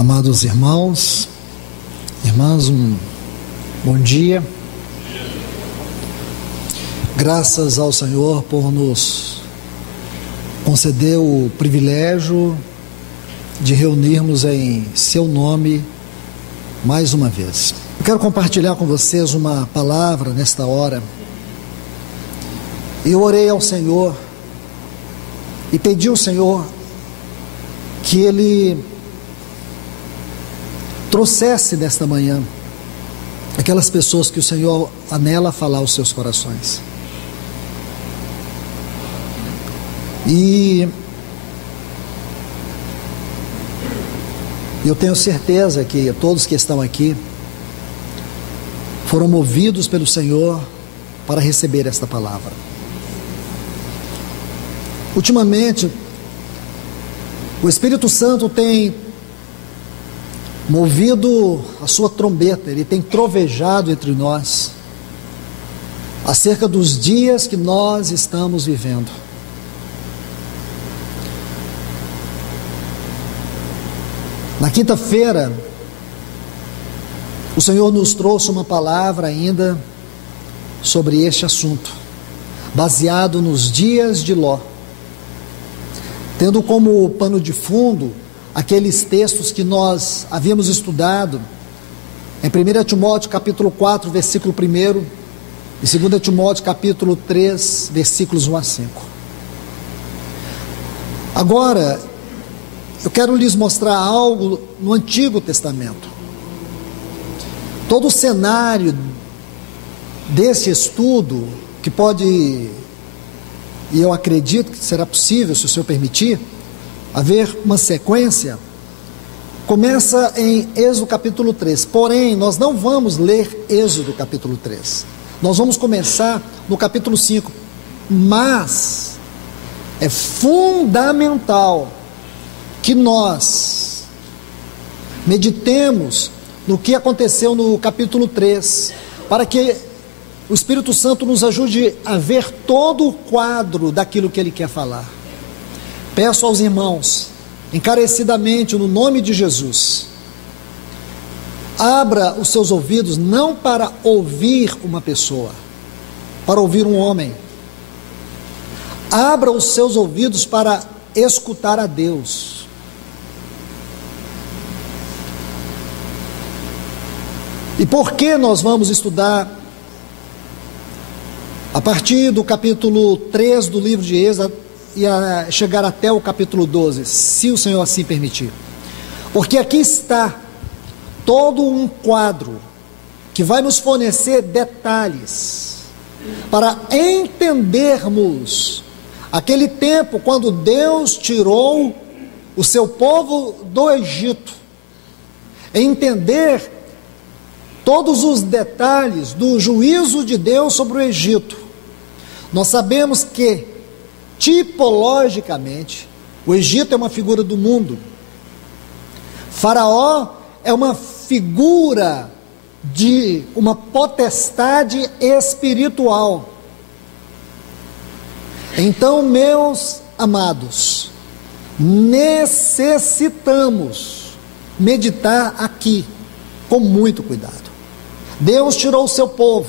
Amados irmãos, irmãs, um bom dia. Graças ao Senhor por nos conceder o privilégio de reunirmos em seu nome mais uma vez. Eu quero compartilhar com vocês uma palavra nesta hora. Eu orei ao Senhor e pedi ao Senhor que Ele trouxesse nesta manhã aquelas pessoas que o Senhor anela falar aos seus corações. E eu tenho certeza que todos que estão aqui foram movidos pelo Senhor para receber esta palavra. Ultimamente, o Espírito Santo tem movido a sua trombeta, ele tem trovejado entre nós acerca dos dias que nós estamos vivendo. Na quinta-feira, o Senhor nos trouxe uma palavra ainda sobre este assunto, baseado nos dias de Ló, tendo como pano de fundo aqueles textos que nós havíamos estudado em 1 Timóteo capítulo 4, versículo 1 e 2 Timóteo capítulo 3, versículos 1 a 5. Agora, eu quero lhes mostrar algo no Antigo Testamento. Todo o cenário desse estudo, que pode, e eu acredito que será possível, se o Senhor permitir, haver uma sequência, começa em Êxodo capítulo 3, porém nós não vamos ler Êxodo capítulo 3, nós vamos começar no capítulo 5, mas é fundamental que nós meditemos no que aconteceu no capítulo 3, para que o Espírito Santo nos ajude a ver todo o quadro daquilo que Ele quer falar. Peço aos irmãos, encarecidamente, no nome de Jesus, abra os seus ouvidos não para ouvir uma pessoa, para ouvir um homem. Abra os seus ouvidos para escutar a Deus. E por que nós vamos estudar a partir do capítulo 3 do livro de Êxodo e a chegar até o capítulo 12, se o Senhor assim permitir? Porque aqui está todo um quadro que vai nos fornecer detalhes para entendermos aquele tempo quando Deus tirou o seu povo do Egito, entender todos os detalhes do juízo de Deus sobre o Egito. Nós sabemos que, tipologicamente, o Egito é uma figura do mundo. Faraó é uma figura de uma potestade espiritual. Então, meus amados, necessitamos meditar aqui com muito cuidado. Deus tirou o seu povo,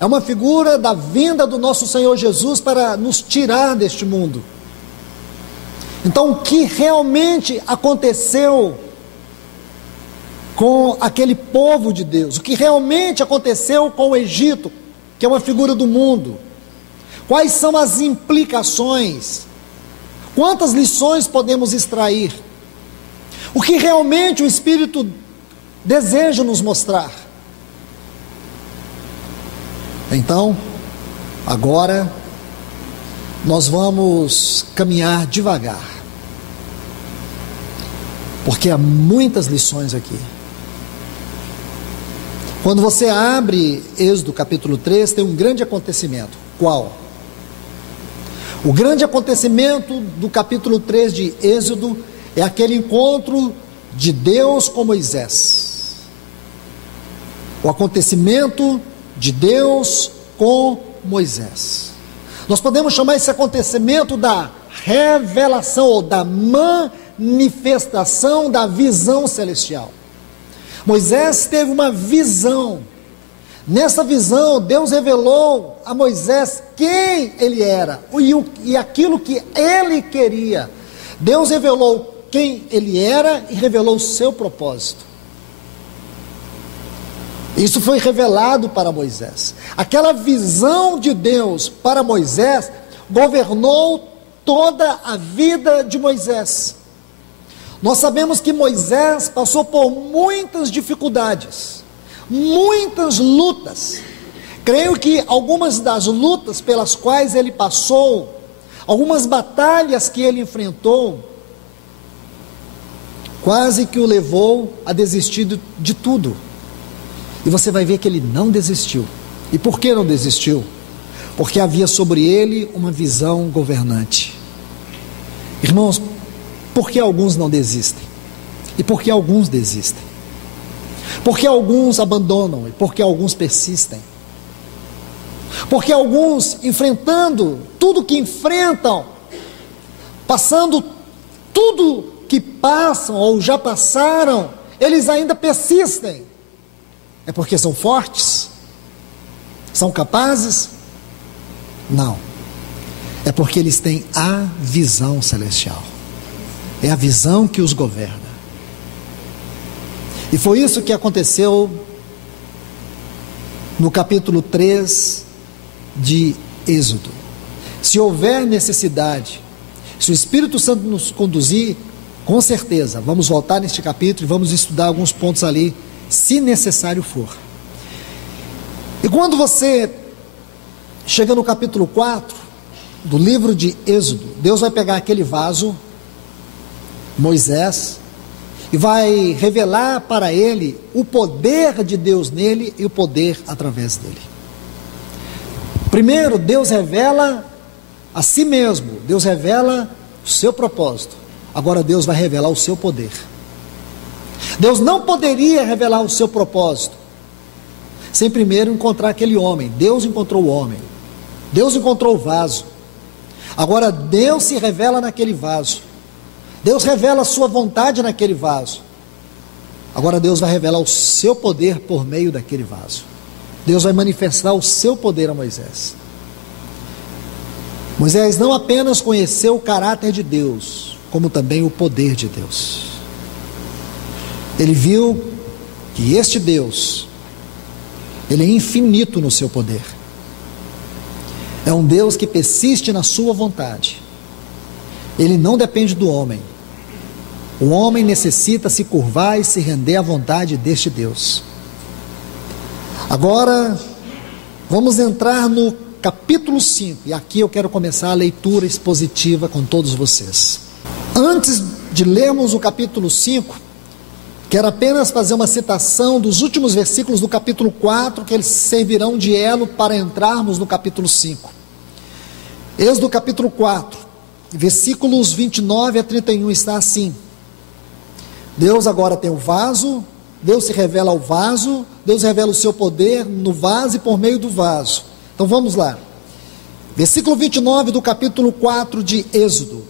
é uma figura da vinda do nosso Senhor Jesus para nos tirar deste mundo. Então, o que realmente aconteceu com aquele povo de Deus? O que realmente aconteceu com o Egito, que é uma figura do mundo? Quais são as implicações? Quantas lições podemos extrair? O que realmente o Espírito deseja nos mostrar? Então, agora, nós vamos caminhar devagar, porque há muitas lições aqui. Quando você abre Êxodo capítulo 3, tem um grande acontecimento. Qual? O grande acontecimento do capítulo 3 de Êxodo é aquele encontro de Deus com Moisés. O acontecimento de Deus com Moisés. Nós podemos chamar esse acontecimento da revelação ou da manifestação da visão celestial. Moisés teve uma visão. Nessa visão, Deus revelou a Moisés quem ele era e aquilo que ele queria. Deus revelou quem ele era e revelou o seu propósito. Isso foi revelado para Moisés. Aquela visão de Deus para Moisés governou toda a vida de Moisés. Nós sabemos que Moisés passou por muitas dificuldades, muitas lutas. Creio que algumas das lutas pelas quais ele passou, algumas batalhas que ele enfrentou, quase que o levou a desistir de tudo. E você vai ver que ele não desistiu. E por que não desistiu? Porque havia sobre ele uma visão governante. Irmãos, por que alguns não desistem? E por que alguns desistem? Por que alguns abandonam? E por que alguns persistem? Porque alguns, enfrentando tudo que enfrentam, passando tudo que passam ou já passaram, eles ainda persistem. É porque são fortes? São capazes? Não. É porque eles têm a visão celestial. É a visão que os governa. E foi isso que aconteceu no capítulo 3 de Êxodo. Se houver necessidade, se o Espírito Santo nos conduzir, com certeza, vamos voltar neste capítulo e vamos estudar alguns pontos ali, se necessário for. E quando você chega no capítulo 4 do livro de Êxodo, Deus vai pegar aquele vaso, Moisés, e vai revelar para ele o poder de Deus nele e o poder através dele. Primeiro, Deus revela a si mesmo, Deus revela o seu propósito. Agora Deus vai revelar o seu poder. Deus não poderia revelar o seu propósito sem primeiro encontrar aquele homem. Deus encontrou o homem, Deus encontrou o vaso. Agora Deus se revela naquele vaso, Deus revela a sua vontade naquele vaso. Agora Deus vai revelar o seu poder por meio daquele vaso. Deus vai manifestar o seu poder a Moisés. Moisés não apenas conheceu o caráter de Deus, como também o poder de Deus. Ele viu que este Deus, ele é infinito no seu poder. É um Deus que persiste na sua vontade. Ele não depende do homem. O homem necessita se curvar e se render à vontade deste Deus. Agora, vamos entrar no capítulo 5, e aqui eu quero começar a leitura expositiva com todos vocês. Antes de lermos o capítulo 5, quero apenas fazer uma citação dos últimos versículos do capítulo 4, que eles servirão de elo para entrarmos no capítulo 5. Êxodo capítulo 4, versículos 29 a 31, está assim: Deus agora tem o vaso, Deus se revela ao vaso, Deus revela o seu poder no vaso e por meio do vaso. Então vamos lá, versículo 29 do capítulo 4 de Êxodo.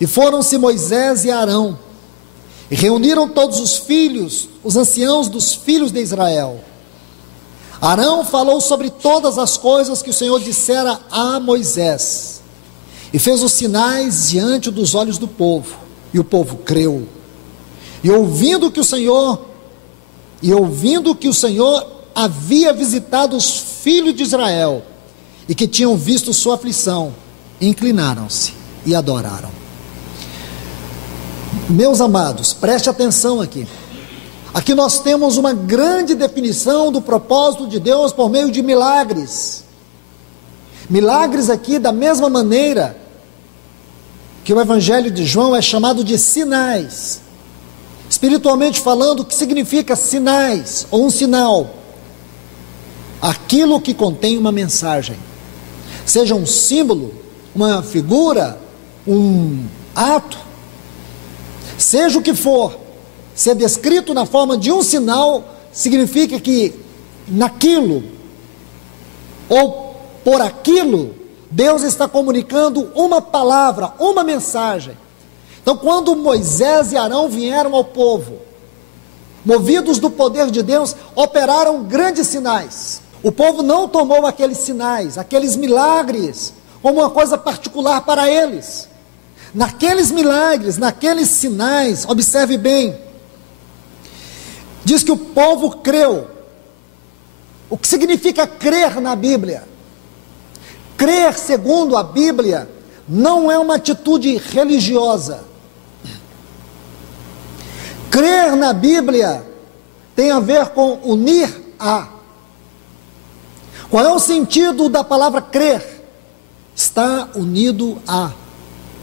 E foram-se Moisés e Arão, e reuniram todos os filhos, os anciãos dos filhos de Israel. Arão falou sobre todas as coisas que o Senhor dissera a Moisés, e fez os sinais diante dos olhos do povo, e o povo creu. E ouvindo que o Senhor havia visitado os filhos de Israel, e que tinham visto sua aflição, inclinaram-se e adoraram. Meus amados, preste atenção aqui. Aqui nós temos uma grande definição do propósito de Deus por meio de milagres. Milagres aqui da mesma maneira que o Evangelho de João é chamado de sinais. Espiritualmente falando, o que significa sinais ou um sinal? Aquilo que contém uma mensagem, seja um símbolo, uma figura, um ato, seja o que for, ser descrito na forma de um sinal, significa que naquilo, ou por aquilo, Deus está comunicando uma palavra, uma mensagem. Então, quando Moisés e Arão vieram ao povo, movidos do poder de Deus, operaram grandes sinais. O povo não tomou aqueles sinais, aqueles milagres, como uma coisa particular para eles. Naqueles milagres, naqueles sinais, observe bem, diz que o povo creu. O que significa crer na Bíblia? Crer, segundo a Bíblia, não é uma atitude religiosa. Crer na Bíblia tem a ver com unir a. Qual é o sentido da palavra crer? Está unido a.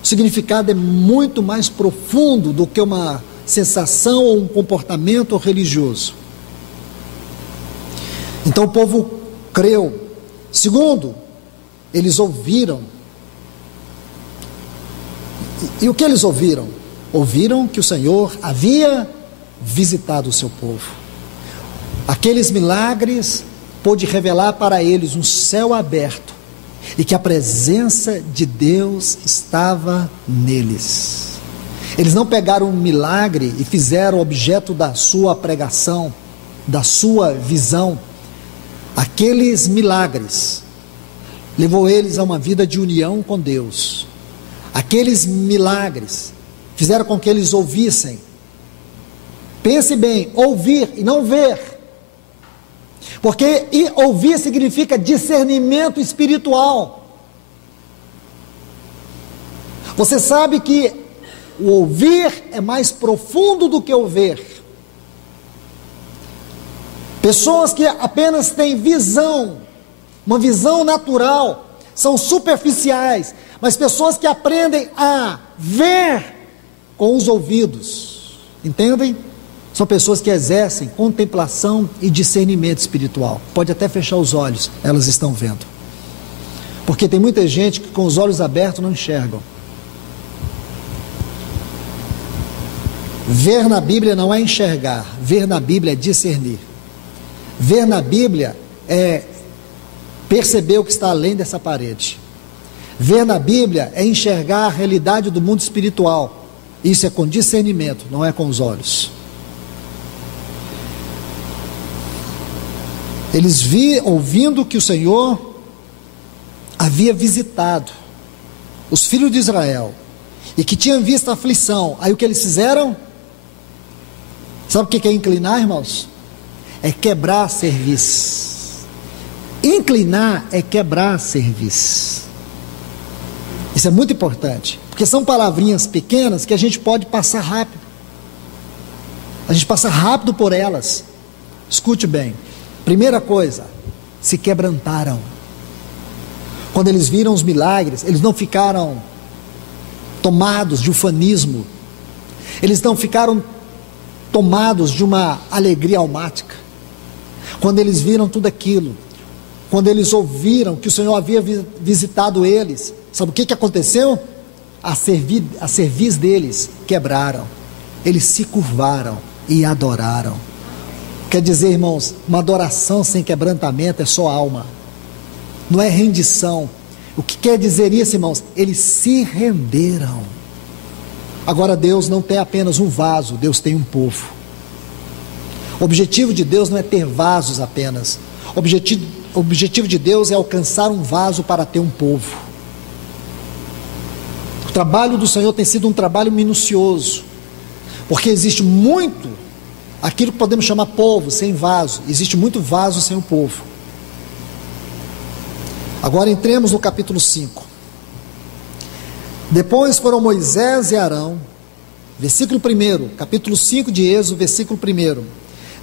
O significado é muito mais profundo do que uma sensação ou um comportamento religioso. Então o povo creu. Segundo, eles ouviram. E o que eles ouviram? Ouviram que o Senhor havia visitado o seu povo. Aqueles milagres pôde revelar para eles um céu aberto e que a presença de Deus estava neles. Eles não pegaram um milagre e fizeram objeto da sua pregação, da sua visão. Aqueles milagres levou eles a uma vida de união com Deus. Aqueles milagres fizeram com que eles ouvissem. Pense bem, ouvir e não ver. Porque ouvir significa discernimento espiritual. Você sabe que o ouvir é mais profundo do que o ver. Pessoas que apenas têm visão, uma visão natural, são superficiais, mas pessoas que aprendem a ver com os ouvidos, entendem? São pessoas que exercem contemplação e discernimento espiritual. Pode até fechar os olhos, elas estão vendo. Porque tem muita gente que com os olhos abertos não enxergam. Ver na Bíblia não é enxergar, ver na Bíblia é discernir. Ver na Bíblia é perceber o que está além dessa parede. Ver na Bíblia é enxergar a realidade do mundo espiritual. Isso é com discernimento, não é com os olhos. Eles ouvindo que o Senhor havia visitado os filhos de Israel e que tinham visto a aflição. Aí o que eles fizeram? Sabe o que é inclinar, irmãos? É quebrar cerviz. Inclinar é quebrar cerviz. Isso é muito importante, porque são palavrinhas pequenas que a gente pode passar rápido. A gente passa rápido por elas. Escute bem. Primeira coisa, se quebrantaram. Quando eles viram os milagres, eles não ficaram tomados de ufanismo. Eles não ficaram tomados de uma alegria almática. Quando eles viram tudo aquilo, quando eles ouviram que o Senhor havia visitado eles, sabe o que aconteceu? A cerviz deles quebraram. Eles se curvaram e adoraram. Quer dizer, irmãos, uma adoração sem quebrantamento é só alma, não é rendição. O que quer dizer isso, irmãos? Eles se renderam. Agora Deus não tem apenas um vaso, Deus tem um povo. O objetivo de Deus não é ter vasos apenas. O objetivo de Deus é alcançar um vaso para ter um povo. O trabalho do Senhor tem sido um trabalho minucioso, porque existe muito aquilo que podemos chamar povo sem vaso. Existe muito vaso sem o povo. Agora entremos no capítulo 5. Depois foram Moisés e Arão, versículo 1, capítulo 5 de Êxodo, versículo 1.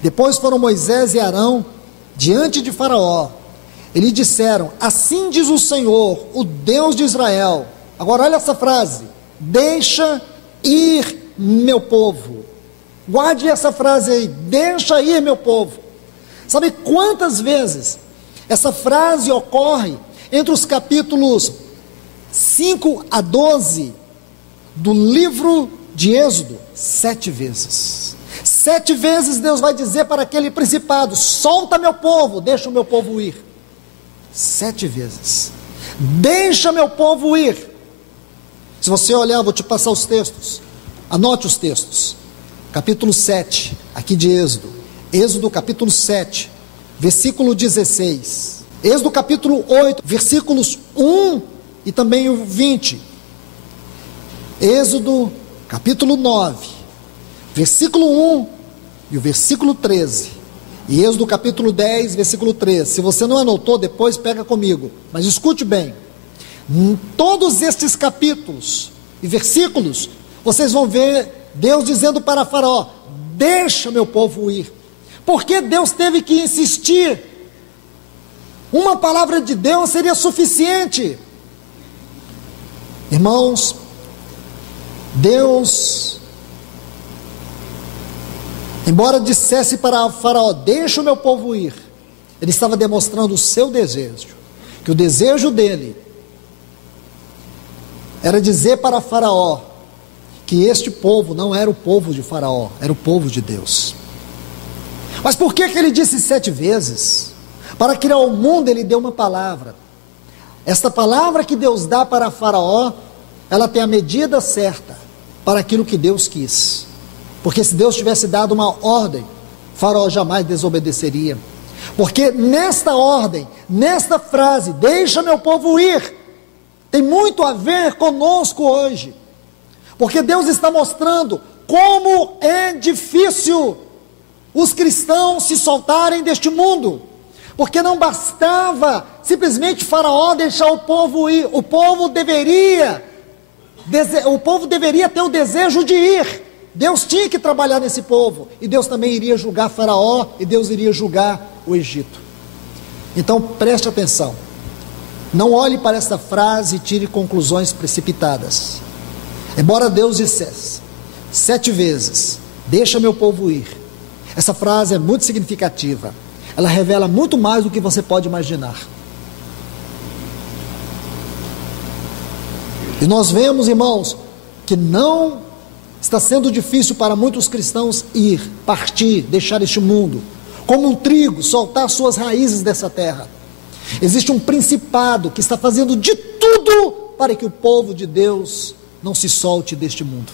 Depois foram Moisés e Arão diante de Faraó, e lhe disseram: assim diz o Senhor, o Deus de Israel. Agora olha essa frase: deixa ir meu povo. Guarde essa frase aí: deixa ir meu povo. Sabe quantas vezes essa frase ocorre entre os capítulos 5 a 12 do livro de Êxodo? 7 vezes. 7 vezes Deus vai dizer para aquele principado: solta meu povo, deixa o meu povo ir. 7 vezes. Deixa meu povo ir. Se você olhar, vou te passar os textos. Anote os textos. Capítulo 7, aqui de Êxodo. Êxodo capítulo 7, versículo 16. Êxodo capítulo 8, versículos 1 e também o 20. Êxodo capítulo 9, versículo 1 e o versículo 13. E Êxodo capítulo 10, versículo 13. Se você não anotou, depois pega comigo. Mas escute bem. Em todos estes capítulos e versículos, vocês vão ver Deus dizendo para Faraó: deixa meu povo ir. Porque Deus teve que insistir? Uma palavra de Deus seria suficiente. Irmãos, Deus, embora dissesse para Faraó: deixa o meu povo ir, ele estava demonstrando o seu desejo, que o desejo dele era dizer para Faraó que este povo não era o povo de Faraó, era o povo de Deus. Mas por que ele disse 7 vezes? Para criar o mundo ele deu uma palavra. Esta palavra que Deus dá para Faraó, ela tem a medida certa para aquilo que Deus quis. Porque se Deus tivesse dado uma ordem, Faraó jamais desobedeceria. Porque nesta ordem, nesta frase, deixa meu povo ir, tem muito a ver conosco hoje. Porque Deus está mostrando como é difícil os cristãos se soltarem deste mundo. Porque não bastava simplesmente Faraó deixar o povo ir. O povo deveria ter o desejo de ir. Deus tinha que trabalhar nesse povo. E Deus também iria julgar Faraó. E Deus iria julgar o Egito. Então preste atenção. Não olhe para esta frase e tire conclusões precipitadas. Embora Deus dissesse 7 vezes: deixa meu povo ir, essa frase é muito significativa. Ela revela muito mais do que você pode imaginar. E nós vemos, irmãos, que não está sendo difícil para muitos cristãos ir, partir, deixar este mundo, como um trigo, soltar suas raízes dessa terra. Existe um principado que está fazendo de tudo para que o povo de Deus não se solte deste mundo.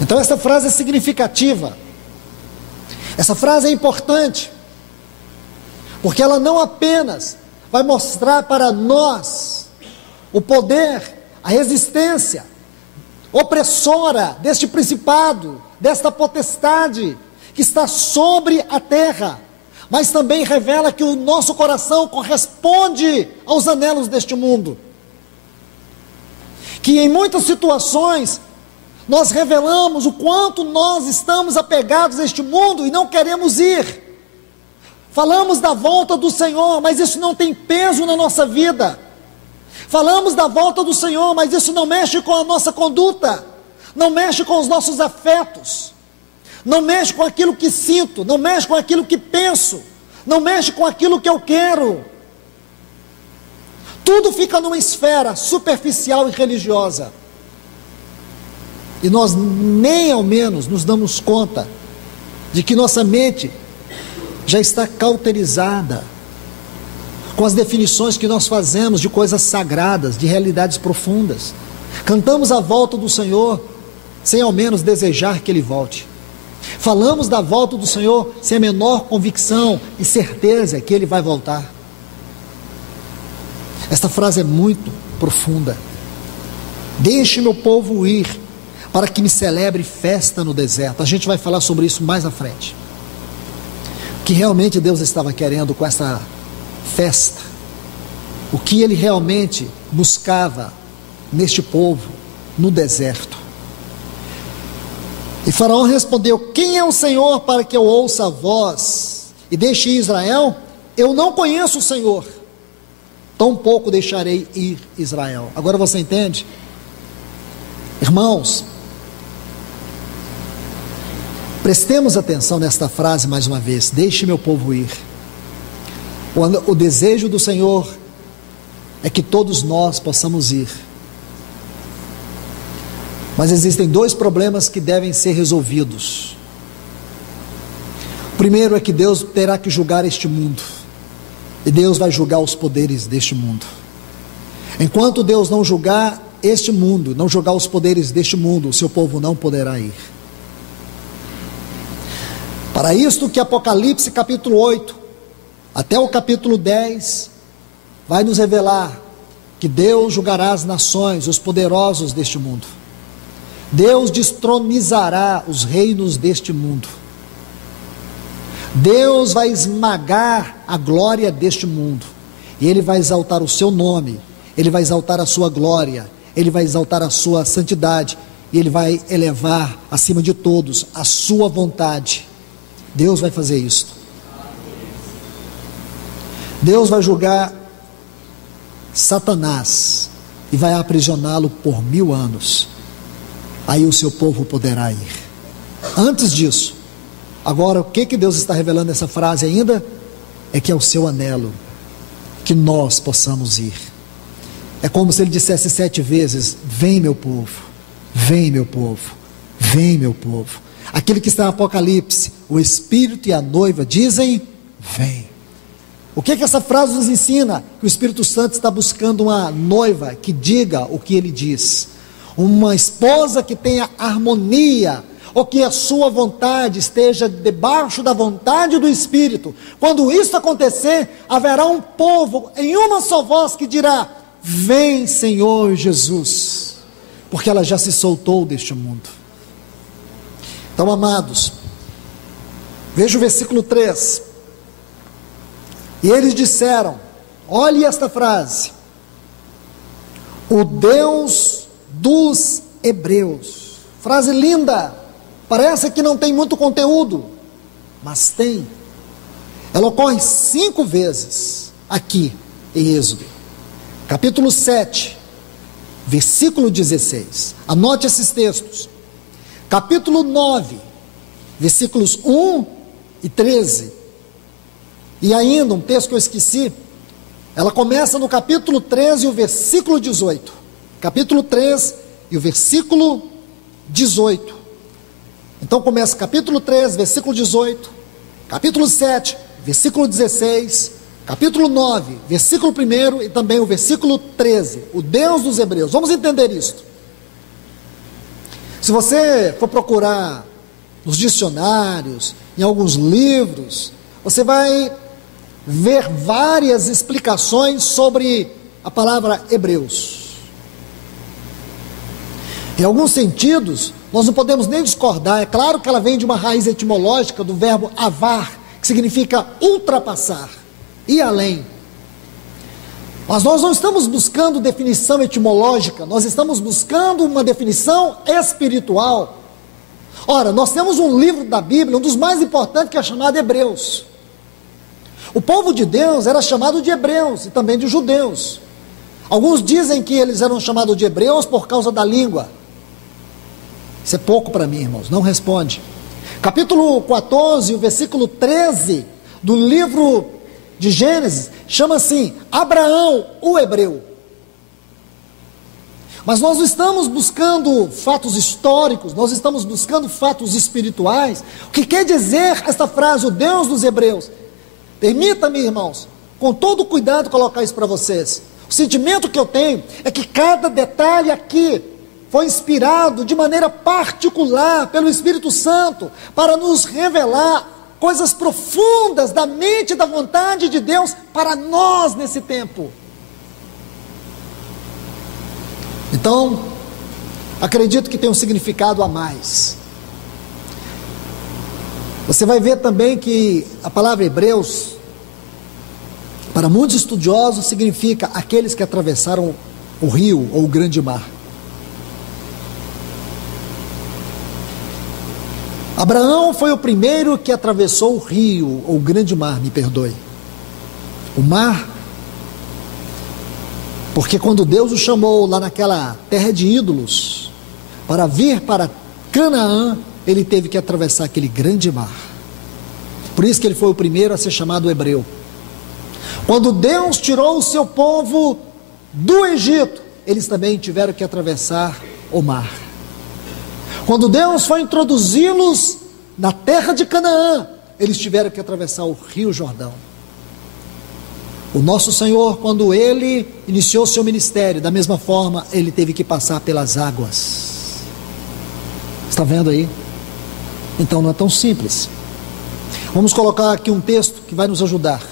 Então essa frase é significativa. Essa frase é importante, porque ela não apenas vai mostrar para nós o poder, a resistência opressora deste principado, desta potestade que está sobre a terra, mas também revela que o nosso coração corresponde aos anelos deste mundo. Que em muitas situações nós revelamos o quanto nós estamos apegados a este mundo e não queremos ir. Falamos da volta do Senhor, mas isso não tem peso na nossa vida. Falamos da volta do Senhor, mas isso não mexe com a nossa conduta, não mexe com os nossos afetos, não mexe com aquilo que sinto, não mexe com aquilo que penso, não mexe com aquilo que eu quero. Tudo fica numa esfera superficial e religiosa. E nós nem ao menos nos damos conta de que nossa mente já está cauterizada com as definições que nós fazemos de coisas sagradas, de realidades profundas. Cantamos a volta do Senhor sem ao menos desejar que Ele volte. Falamos da volta do Senhor sem a menor convicção e certeza que Ele vai voltar. Esta frase é muito profunda. Deixe meu povo ir, para que me celebre festa no deserto. A gente vai falar sobre isso mais à frente. O que realmente Deus estava querendo com essa festa, o que Ele realmente buscava neste povo, no deserto. E Faraó respondeu: quem é o Senhor para que eu ouça a voz e deixe ir Israel? Eu não conheço o Senhor, tampouco deixarei ir Israel. Agora você entende? Irmãos, prestemos atenção nesta frase mais uma vez: deixe meu povo ir. O desejo do Senhor é que todos nós possamos ir. Mas existem 2 problemas que devem ser resolvidos. O primeiro é que Deus terá que julgar este mundo. E Deus vai julgar os poderes deste mundo. Enquanto Deus não julgar este mundo, não julgar os poderes deste mundo, o seu povo não poderá ir. Para isto que Apocalipse capítulo 8, até o capítulo 10, vai nos revelar que Deus julgará as nações, os poderosos deste mundo. Deus destronizará os reinos deste mundo. Deus vai esmagar a glória deste mundo. E Ele vai exaltar o seu nome, Ele vai exaltar a sua glória, Ele vai exaltar a sua santidade, e Ele vai elevar acima de todos a sua vontade. Deus vai fazer isto. Deus vai julgar Satanás e vai aprisioná-lo por 1000 anos. Aí o seu povo poderá ir. Antes disso, agora o que Deus está revelando nessa frase ainda? É que é o seu anelo que nós possamos ir. É como se Ele dissesse 7 vezes: vem meu povo, vem meu povo, vem meu povo. Aquele que está no Apocalipse, o Espírito e a noiva dizem: vem. O que essa frase nos ensina? Que o Espírito Santo está buscando uma noiva que diga o que Ele diz, uma esposa que tenha harmonia, ou que a sua vontade esteja debaixo da vontade do Espírito. Quando isso acontecer, haverá um povo em uma só voz que dirá: vem Senhor Jesus, porque ela já se soltou deste mundo. Então, amados, veja o versículo 3, e eles disseram, olhe esta frase: o Deus dos Hebreus. Frase linda, parece que não tem muito conteúdo, mas tem. Ela ocorre 5 vezes aqui em Êxodo, capítulo 7, versículo 16, anote esses textos. Capítulo 9, versículos 1 e 13, e ainda um texto que eu esqueci, ela começa no capítulo 13 e o versículo 18, capítulo 3 e o versículo 18, então começa capítulo 3, versículo 18, capítulo 7, versículo 16, capítulo 9, versículo 1 e também o versículo 13, o Deus dos Hebreus. Vamos entender isto. Se você for procurar nos dicionários, em alguns livros, você vai ver várias explicações sobre a palavra Hebreus. Em alguns sentidos, nós não podemos nem discordar. É claro que ela vem de uma raiz etimológica do verbo avar, que significa ultrapassar, ir além. Mas nós não estamos buscando definição etimológica, nós estamos buscando uma definição espiritual. Ora, nós temos um livro da Bíblia, um dos mais importantes, que é chamado Hebreus. O povo de Deus era chamado de hebreus e também de judeus. Alguns dizem que eles eram chamados de hebreus por causa da língua. Isso é pouco para mim, irmãos, não responde. Capítulo 14, o versículo 13 do livro de Gênesis, chama assim, Abraão, o hebreu. Mas nós não estamos buscando fatos históricos, nós estamos buscando fatos espirituais. O que quer dizer esta frase, o Deus dos Hebreus? Permita-me, irmãos, com todo cuidado colocar isso para vocês. O sentimento que eu tenho é que cada detalhe aqui foi inspirado de maneira particular pelo Espírito Santo para nos revelar coisas profundas da mente e da vontade de Deus para nós nesse tempo. Então, acredito que tem um significado a mais. Você vai ver também que a palavra Hebreus, para muitos estudiosos, significa aqueles que atravessaram o rio ou o grande mar. Abraão foi o primeiro que atravessou o rio, ou o grande mar, me perdoe. O mar, porque quando Deus o chamou lá naquela terra de ídolos, para vir para Canaã, ele teve que atravessar aquele grande mar. Por isso que ele foi o primeiro a ser chamado hebreu. Quando Deus tirou o seu povo do Egito, eles também tiveram que atravessar o mar. Quando Deus foi introduzi-los na terra de Canaã, eles tiveram que atravessar o rio Jordão. O nosso Senhor, quando Ele iniciou seu ministério, da mesma forma, Ele teve que passar pelas águas. Está vendo aí? Então não é tão simples. Vamos colocar aqui um texto que vai nos ajudar.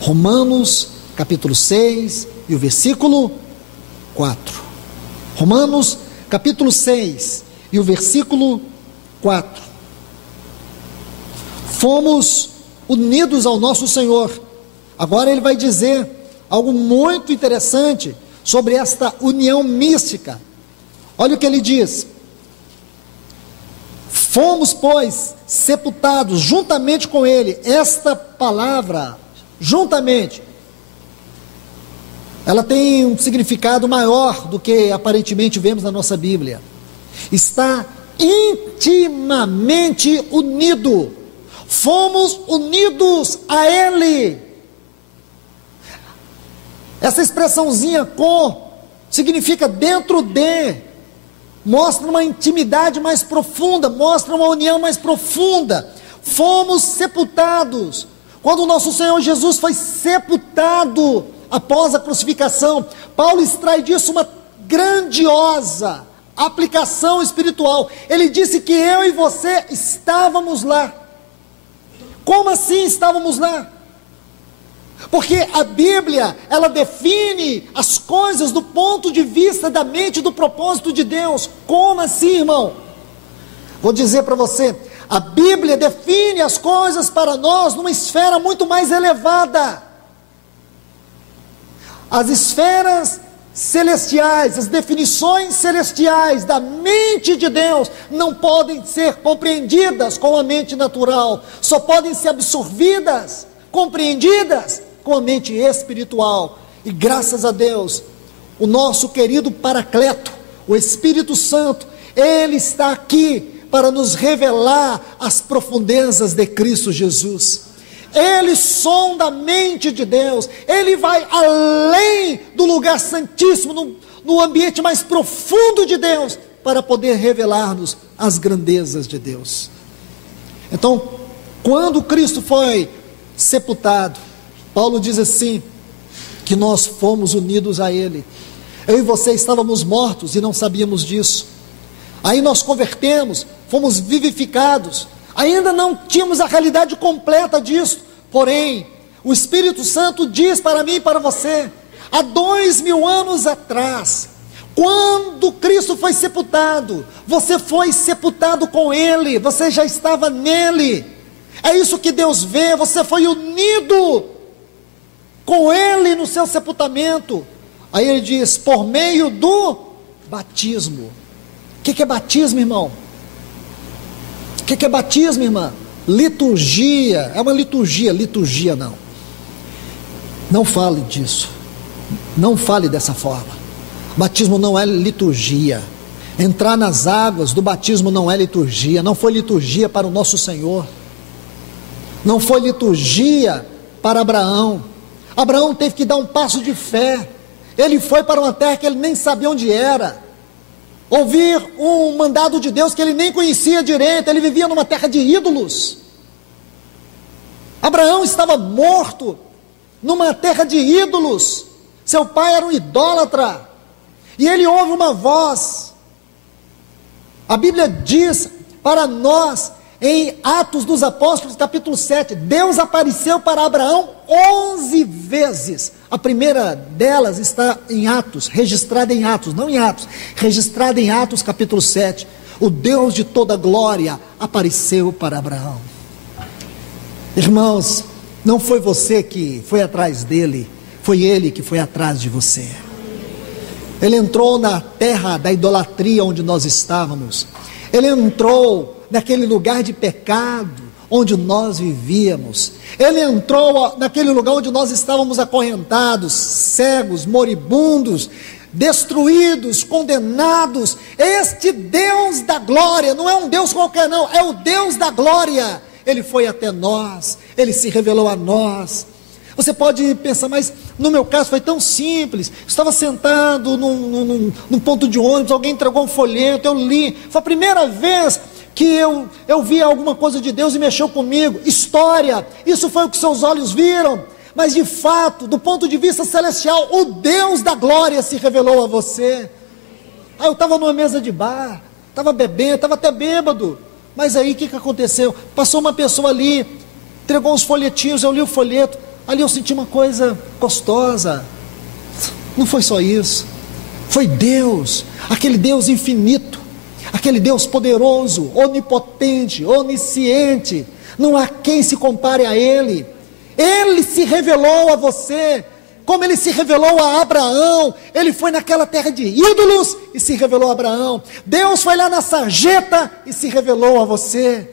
Romanos, capítulo 6 e o versículo 4. Romanos, capítulo 6 e o versículo 4. Fomos unidos ao nosso Senhor. Agora ele vai dizer algo muito interessante sobre esta união mística. Olha o que ele diz: fomos, pois, sepultados juntamente com ele. Esta palavra, juntamente, ela tem um significado maior do que aparentemente vemos na nossa Bíblia. Está intimamente unido. Fomos unidos a Ele. Essa expressãozinha com significa dentro de, mostra uma intimidade mais profunda, mostra uma união mais profunda. Fomos sepultados. Quando o nosso Senhor Jesus foi sepultado após a crucificação, Paulo extrai disso uma grandiosa aplicação espiritual. Ele disse que eu e você estávamos lá. Como assim estávamos lá? Porque a Bíblia, ela define as coisas do ponto de vista da mente e do propósito de Deus. Como assim, irmão? Vou dizer para você, a Bíblia define as coisas para nós numa esfera muito mais elevada. As esferas celestiais, as definições celestiais da mente de Deus não podem ser compreendidas com a mente natural, só podem ser absorvidas, compreendidas com a mente espiritual. E graças a Deus, o nosso querido Paracleto, o Espírito Santo, Ele está aqui para nos revelar as profundezas de Cristo Jesus. Ele sonda a mente de Deus, Ele vai além do lugar santíssimo, no ambiente mais profundo de Deus, para poder revelar-nos as grandezas de Deus. Então, quando Cristo foi sepultado, Paulo diz assim, que nós fomos unidos a Ele. Eu e você estávamos mortos e não sabíamos disso. Aí nós convertemos, fomos vivificados. Ainda não tínhamos a realidade completa disso, porém, o Espírito Santo diz para mim e para você, há 2000 anos atrás, quando Cristo foi sepultado, você foi sepultado com Ele, você já estava nele. É isso que Deus vê, você foi unido com Ele no seu sepultamento. Aí ele diz, por meio do batismo. O que é batismo, irmão? O que é batismo, irmã? Liturgia, é uma liturgia não. Não fale disso, não fale dessa forma. Batismo não é liturgia. Entrar nas águas do batismo não é liturgia, não foi liturgia para o nosso Senhor, não foi liturgia para Abraão. Abraão teve que dar um passo de fé, ele foi para uma terra que ele nem sabia onde era, ouvir um mandado de Deus que ele nem conhecia direito, ele vivia numa terra de ídolos. Abraão estava morto, numa terra de ídolos, seu pai era um idólatra, e ele ouve uma voz. A Bíblia diz para nós, em Atos dos Apóstolos, capítulo 7, Deus apareceu para Abraão 11 vezes, a primeira delas está em Atos, registrada em Atos, não em Atos, registrada em Atos capítulo 7, o Deus de toda glória apareceu para Abraão. Irmãos, não foi você que foi atrás dele, foi ele que foi atrás de você. Ele entrou na terra da idolatria onde nós estávamos, ele entrou naquele lugar de pecado onde nós vivíamos, ele entrou naquele lugar onde nós estávamos acorrentados, cegos, moribundos, destruídos, condenados. Este Deus da glória, não é um Deus qualquer não, é o Deus da glória, ele foi até nós, ele se revelou a nós. Você pode pensar, mas no meu caso foi tão simples, estava sentado num ponto de ônibus, alguém entregou um folheto, eu li, foi a primeira vez que eu vi alguma coisa de Deus e mexeu comigo. História, isso foi o que seus olhos viram, mas de fato, do ponto de vista celestial, o Deus da glória se revelou a você. Eu estava numa mesa de bar, estava bebendo, estava até bêbado, mas aí o que aconteceu? Passou uma pessoa ali, entregou uns folhetinhos, eu li o folheto, ali eu senti uma coisa gostosa. Não foi só isso, foi Deus, aquele Deus infinito, aquele Deus poderoso, onipotente, onisciente, não há quem se compare a Ele. Ele se revelou a você, como Ele se revelou a Abraão. Ele foi naquela terra de ídolos e se revelou a Abraão. Deus foi lá na sarjeta e se revelou a você.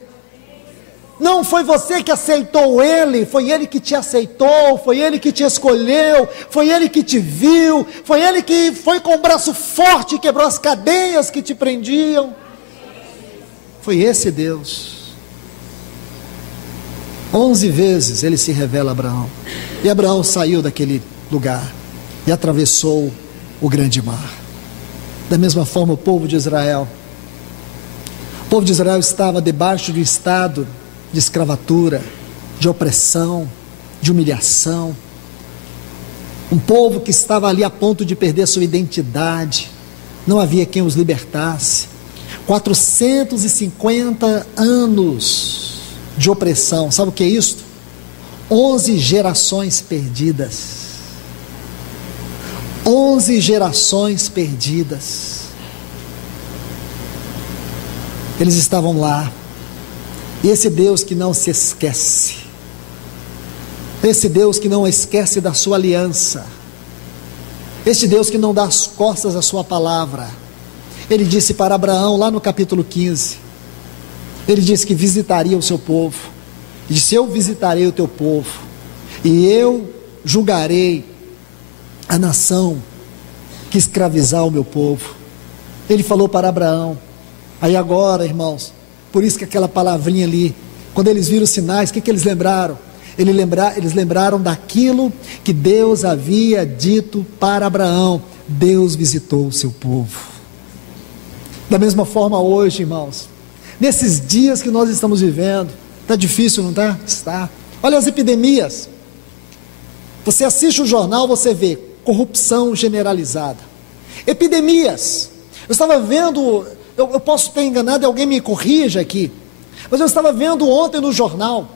Não foi você que aceitou Ele, foi Ele que te aceitou, foi Ele que te escolheu, foi Ele que te viu, foi Ele que foi com o braço forte e quebrou as cadeias que te prendiam. Foi esse Deus. 11 vezes Ele se revela a Abraão, e Abraão saiu daquele lugar e atravessou o grande mar. Da mesma forma o povo de Israel estava debaixo de um estado de escravatura, de opressão, de humilhação, um povo que estava ali a ponto de perder sua identidade, não havia quem os libertasse. 450 anos de opressão, sabe o que é isso? 11 gerações perdidas, 11 gerações perdidas. Eles estavam lá, e esse Deus que não se esquece, esse Deus que não esquece da sua aliança, este Deus que não dá as costas à sua palavra, Ele disse para Abraão lá no capítulo 15, Ele disse que visitaria o seu povo. Ele disse: eu visitarei o teu povo, e eu julgarei a nação que escravizar o meu povo. Ele falou para Abraão. Aí agora, irmãos, por isso que aquela palavrinha ali, quando eles viram os sinais, o que eles lembraram? Eles lembraram daquilo que Deus havia dito para Abraão. Deus visitou o seu povo. Da mesma forma hoje, irmãos, nesses dias que nós estamos vivendo, está difícil, não está? Está. Olha as epidemias. Você assiste o jornal, você vê corrupção generalizada, epidemias. Eu estava vendo, eu posso ter enganado, alguém me corrija aqui, mas eu estava vendo ontem no jornal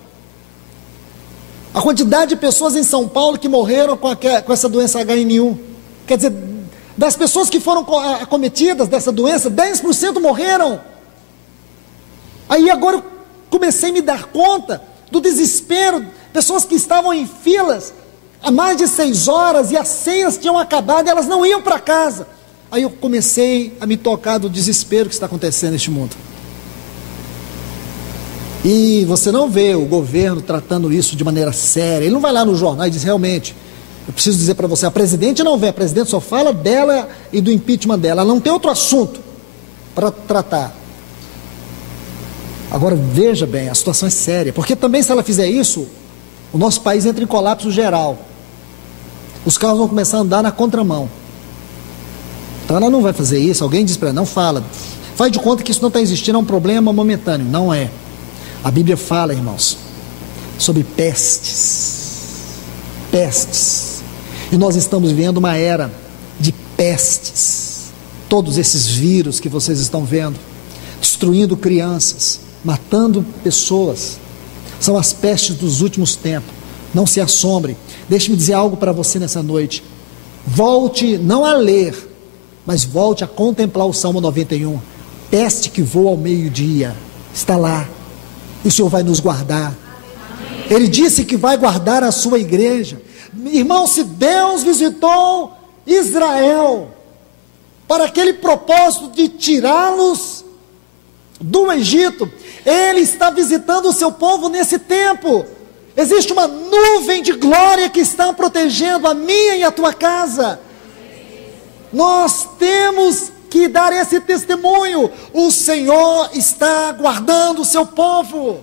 a quantidade de pessoas em São Paulo que morreram com essa doença HN1. Quer dizer, das pessoas que foram acometidas dessa doença, 10% morreram. Aí agora eu comecei a me dar conta do desespero, pessoas que estavam em filas há mais de 6 horas e as senhas tinham acabado e elas não iam para casa. Aí eu comecei a me tocar do desespero que está acontecendo neste mundo. E você não vê o governo tratando isso de maneira séria. Ele não vai lá no jornal e diz: realmente, eu preciso dizer para você, a presidente não vê, a presidente só fala dela e do impeachment dela, ela não tem outro assunto para tratar. Agora veja bem, a situação é séria, porque também se ela fizer isso, o nosso país entra em colapso geral, os carros vão começar a andar na contramão. Então ela não vai fazer isso. Alguém diz para ela: não fala, faz de conta que isso não está existindo, é um problema momentâneo. Não é. A Bíblia fala, irmãos, sobre pestes, e nós estamos vivendo uma era de pestes. Todos esses vírus que vocês estão vendo, destruindo crianças, matando pessoas, são as pestes dos últimos tempos. Não se assombre. Deixe-me dizer algo para você nessa noite. Volte não a ler, mas volte a contemplar o Salmo 91. Peste que voa ao meio-dia, está lá, e o Senhor vai nos guardar. Ele disse que vai guardar a sua igreja. Irmão, se Deus visitou Israel para aquele propósito de tirá-los do Egito, Ele está visitando o seu povo nesse tempo. Existe uma nuvem de glória que está protegendo a minha e a tua casa. Nós temos que dar esse testemunho. O Senhor está guardando o seu povo.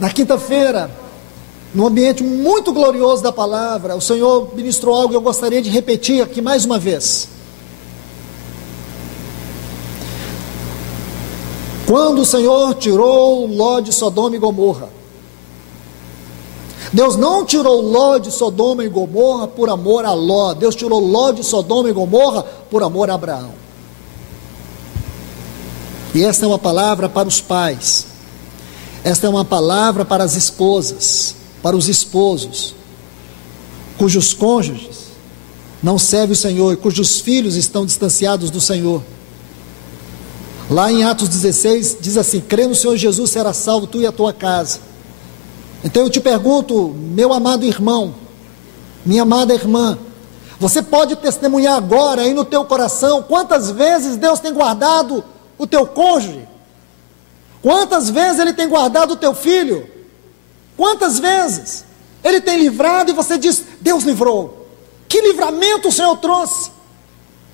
Na quinta-feira, num ambiente muito glorioso da palavra, o Senhor ministrou algo que eu gostaria de repetir aqui mais uma vez. Quando o Senhor tirou Ló de Sodoma e Gomorra, Deus não tirou Ló de Sodoma e Gomorra por amor a Ló. Deus tirou Ló de Sodoma e Gomorra por amor a Abraão. E esta é uma palavra para os pais. Esta é uma palavra para as esposas, para os esposos, cujos cônjuges não servem o Senhor e cujos filhos estão distanciados do Senhor. Lá em Atos 16 diz assim: crê no Senhor Jesus, será salvo tu e a tua casa. Então eu te pergunto, meu amado irmão, minha amada irmã, você pode testemunhar agora aí no teu coração quantas vezes Deus tem guardado o teu cônjuge? Quantas vezes Ele tem guardado o teu filho? Quantas vezes Ele tem livrado e você diz: Deus livrou? Que livramento o Senhor trouxe?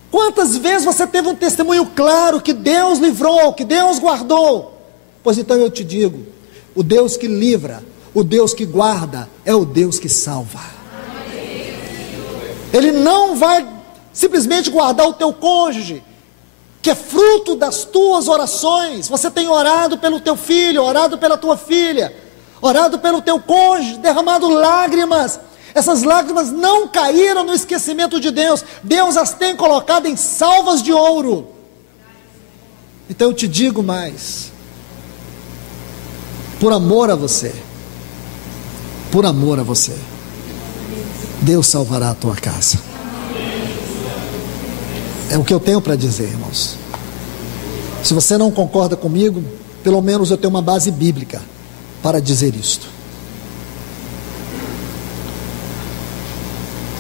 Quantas vezes você teve um testemunho claro que Deus livrou, que Deus guardou? Pois então eu te digo, o Deus que livra, o Deus que guarda, é o Deus que salva. Ele não vai simplesmente guardar o teu cônjuge, que é fruto das tuas orações. Você tem orado pelo teu filho, orado pela tua filha, orado pelo teu cônjuge, derramado lágrimas. Essas lágrimas não caíram no esquecimento de Deus. Deus as tem colocado em salvas de ouro. Então eu te digo mais, por amor a você, Deus salvará a tua casa. É o que eu tenho para dizer, irmãos. Se você não concorda comigo, pelo menos eu tenho uma base bíblica para dizer isto.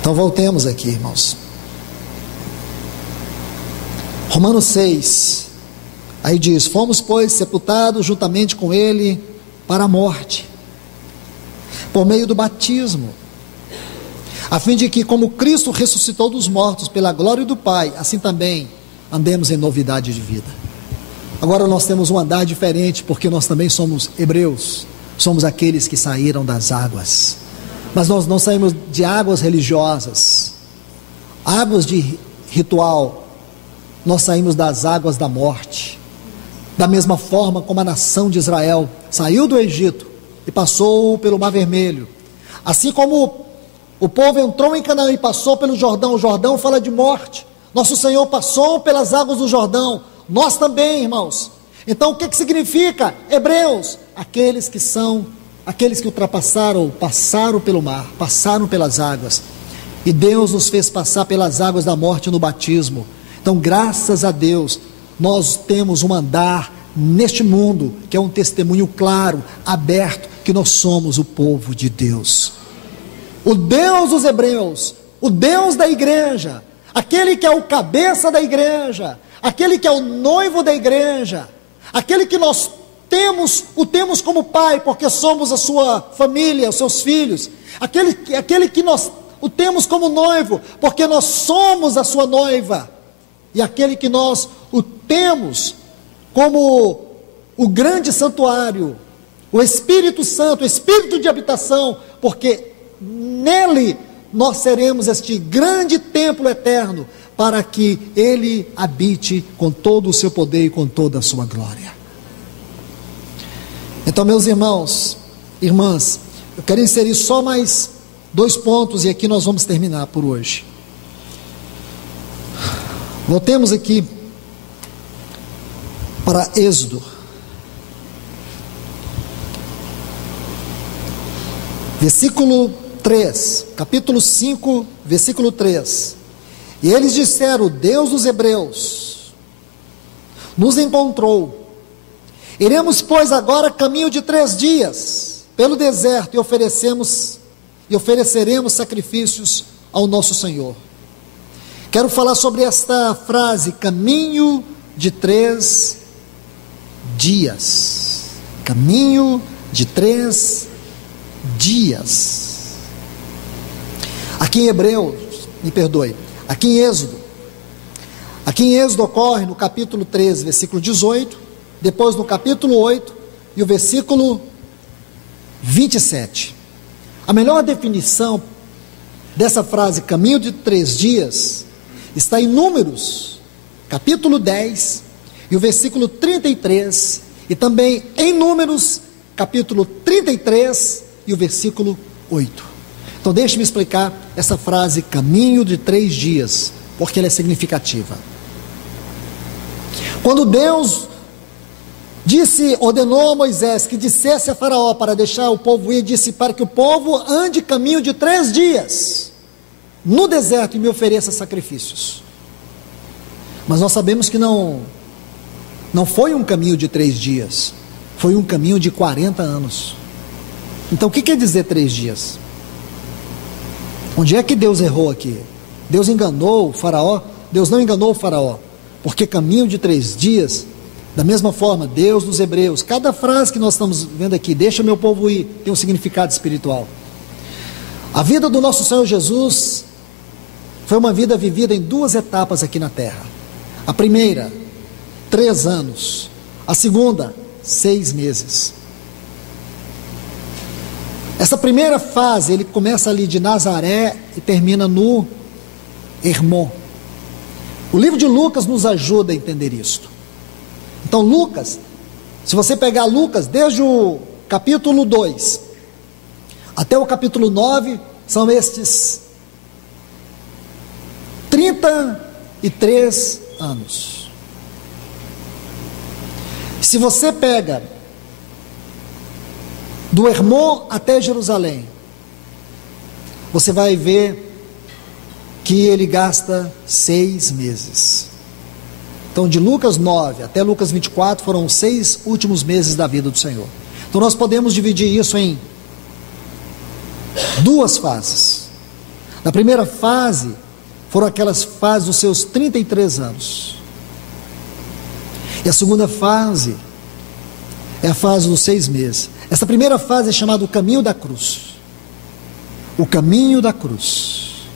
Então voltemos aqui, irmãos. Romanos 6, aí diz: fomos, pois, sepultados juntamente com Ele para a morte, por meio do batismo, a fim de que, como Cristo ressuscitou dos mortos pela glória do Pai, assim também andemos em novidade de vida. Agora nós temos um andar diferente, porque nós também somos hebreus, somos aqueles que saíram das águas, mas nós não saímos de águas religiosas, águas de ritual, nós saímos das águas da morte. Da mesma forma como a nação de Israel saiu do Egito e passou pelo Mar Vermelho, assim como o povo entrou em Canaã e passou pelo Jordão, o Jordão fala de morte, nosso Senhor passou pelas águas do Jordão, nós também, irmãos. Então o que significa hebreus? Aqueles que ultrapassaram, passaram pelo mar, passaram pelas águas, e Deus nos fez passar pelas águas da morte no batismo. Então graças a Deus nós temos um andar neste mundo, que é um testemunho claro, aberto, que nós somos o povo de Deus, o Deus dos hebreus, o Deus da igreja, aquele que é o cabeça da igreja, aquele que é o noivo da igreja, aquele que nós temos como pai, porque somos a sua família, os seus filhos, aquele que nós o temos como noivo, porque nós somos a sua noiva, e aquele que nós o temos como o grande santuário, o Espírito Santo, o Espírito de habitação, porque nele nós seremos este grande templo eterno, para que ele habite com todo o seu poder e com toda a sua glória. Então, meus irmãos, irmãs, eu quero inserir só mais 2 pontos, e aqui nós vamos terminar por hoje. Voltemos aqui para Êxodo, versículo 3, capítulo 5, versículo 3. E eles disseram: o Deus dos hebreus nos encontrou. Iremos, pois, agora caminho de 3 dias pelo deserto e ofereceremos sacrifícios ao nosso Senhor. Quero falar sobre esta frase, caminho de 3 dias. Caminho de 3 dias. Aqui em Hebreus, me perdoe, aqui em Êxodo ocorre no capítulo 13, versículo 18, depois no capítulo 8 e o versículo 27. A melhor definição dessa frase, caminho de 3 dias, está em Números, capítulo 10 e o versículo 33, e também em Números, capítulo 33 e o versículo 8. Então deixe-me explicar essa frase, caminho de 3 dias, porque ela é significativa. Quando Deus ordenou a Moisés que dissesse a Faraó para deixar o povo ir, disse para que o povo ande caminho de 3 dias no deserto e me ofereça sacrifícios. Mas nós sabemos que não foi um caminho de 3 dias, foi um caminho de 40 anos. Então o que quer dizer 3 dias? Onde é que Deus errou aqui? Deus enganou o Faraó? Deus não enganou o Faraó, porque caminho de 3 dias, da mesma forma, Deus dos Hebreus, cada frase que nós estamos vendo aqui, deixa meu povo ir, tem um significado espiritual. A vida do nosso Senhor Jesus foi uma vida vivida em 2 etapas aqui na terra. A primeira, 3 anos. A segunda, 6 meses. Essa primeira fase, ele começa ali de Nazaré e termina no Hermon. O livro de Lucas nos ajuda a entender isto. Então Lucas, se você pegar Lucas, desde o capítulo 2 até o capítulo 9, são estes 33 anos. Se você pega do Hermon até Jerusalém, você vai ver que ele gasta 6 meses. Então de Lucas 9 até Lucas 24 foram 6 últimos meses da vida do Senhor. Então nós podemos dividir isso em 2 fases. Na primeira fase, foram aquelas fases dos seus 33 anos. E a segunda fase é a fase dos 6 meses. Essa primeira fase é chamada o caminho da cruz. O caminho da cruz.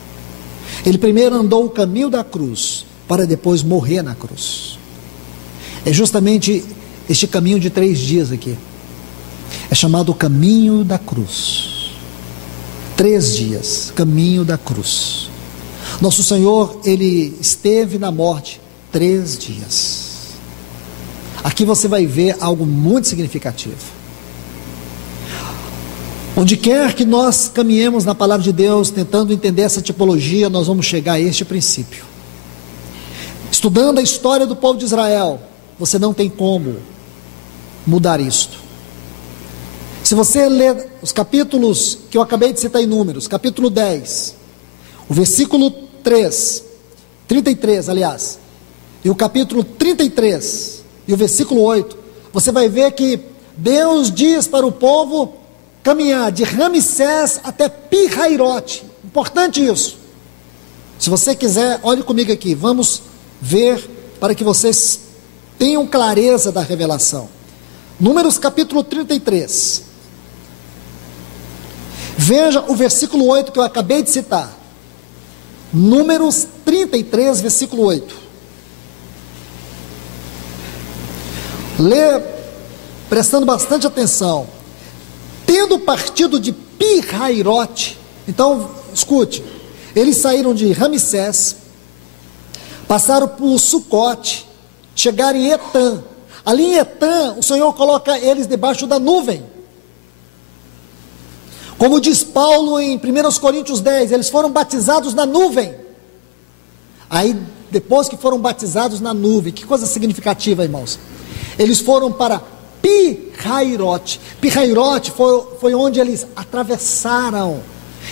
Ele primeiro andou o caminho da cruz, para depois morrer na cruz. É justamente este caminho de 3 dias aqui. É chamado o caminho da cruz. 3 dias, caminho da cruz. Nosso Senhor, ele esteve na morte 3 dias. Aqui você vai ver algo muito significativo. Onde quer que nós caminhemos na palavra de Deus, tentando entender essa tipologia, nós vamos chegar a este princípio. Estudando a história do povo de Israel, você não tem como mudar isto. Se você ler os capítulos que eu acabei de citar em Números, capítulo 10, o versículo 33, aliás, e o capítulo 33, e o versículo 8, você vai ver que Deus diz para o povo caminhar de Ramsés até Pi-Hairote. Importante isso. Se você quiser, olhe comigo aqui, vamos ver para que vocês tenham clareza da revelação. Números capítulo 33. Veja o versículo 8 que eu acabei de citar. Números 33, versículo 8. Lê, prestando bastante atenção. Tendo partido de Pi-Hairote, então, escute, eles saíram de Ramsés, passaram por Sucote, chegaram em Etã. Ali em Etã, o Senhor coloca eles debaixo da nuvem. Como diz Paulo em 1 Coríntios 10, eles foram batizados na nuvem. Aí, depois que foram batizados na nuvem, que coisa significativa, irmãos. Eles foram para Pi-Hairote. Pi-Hairote foi onde eles atravessaram.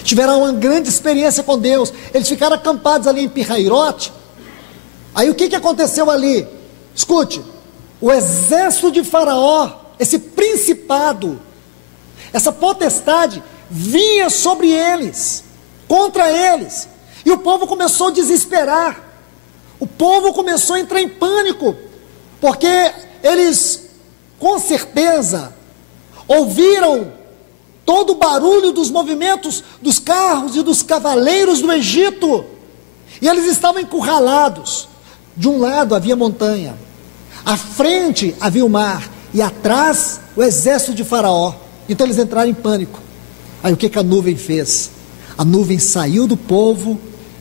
Tiveram uma grande experiência com Deus. Eles ficaram acampados ali em Pi-Hairote. Aí o que aconteceu ali? Escute, o exército de Faraó, esse principado, essa potestade, vinha sobre eles, contra eles, e o povo começou a desesperar, o povo começou a entrar em pânico, porque eles, com certeza, ouviram todo o barulho dos movimentos dos carros e dos cavaleiros do Egito, e eles estavam encurralados. De um lado havia montanha, à frente havia o mar, e atrás o exército de Faraó. Então eles entraram em pânico. Aí o que a nuvem fez? A nuvem saiu do povo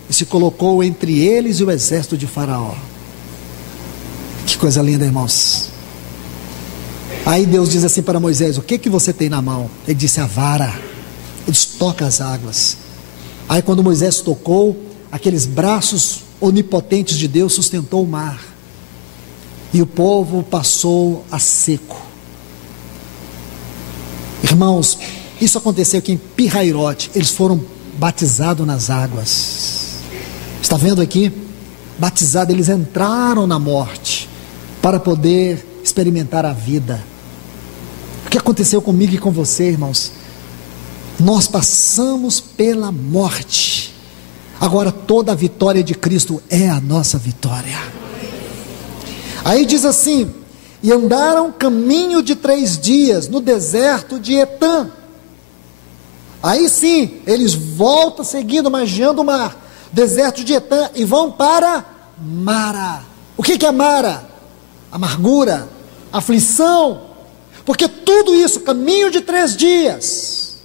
e se colocou entre eles e o exército de Faraó. Que coisa linda, irmãos. Aí Deus diz assim para Moisés: o que você tem na mão? Ele disse: a vara. Eles tocam as águas. Aí quando Moisés tocou, aqueles braços onipotentes de Deus sustentou o mar. E o povo passou a seco. Irmãos, isso aconteceu aqui em Pirairote. Eles foram batizados nas águas. Está vendo aqui? Batizados, eles entraram na morte para poder experimentar a vida. O que aconteceu comigo e com você, irmãos? Nós passamos pela morte. Agora toda a vitória de Cristo é a nossa vitória. Aí diz assim: e andaram caminho de 3 dias no deserto de Etã. Aí sim, eles voltam seguindo, magiando o mar, deserto de Etã, e vão para Mara. O que é Mara? Amargura, aflição, porque tudo isso, caminho de 3 dias,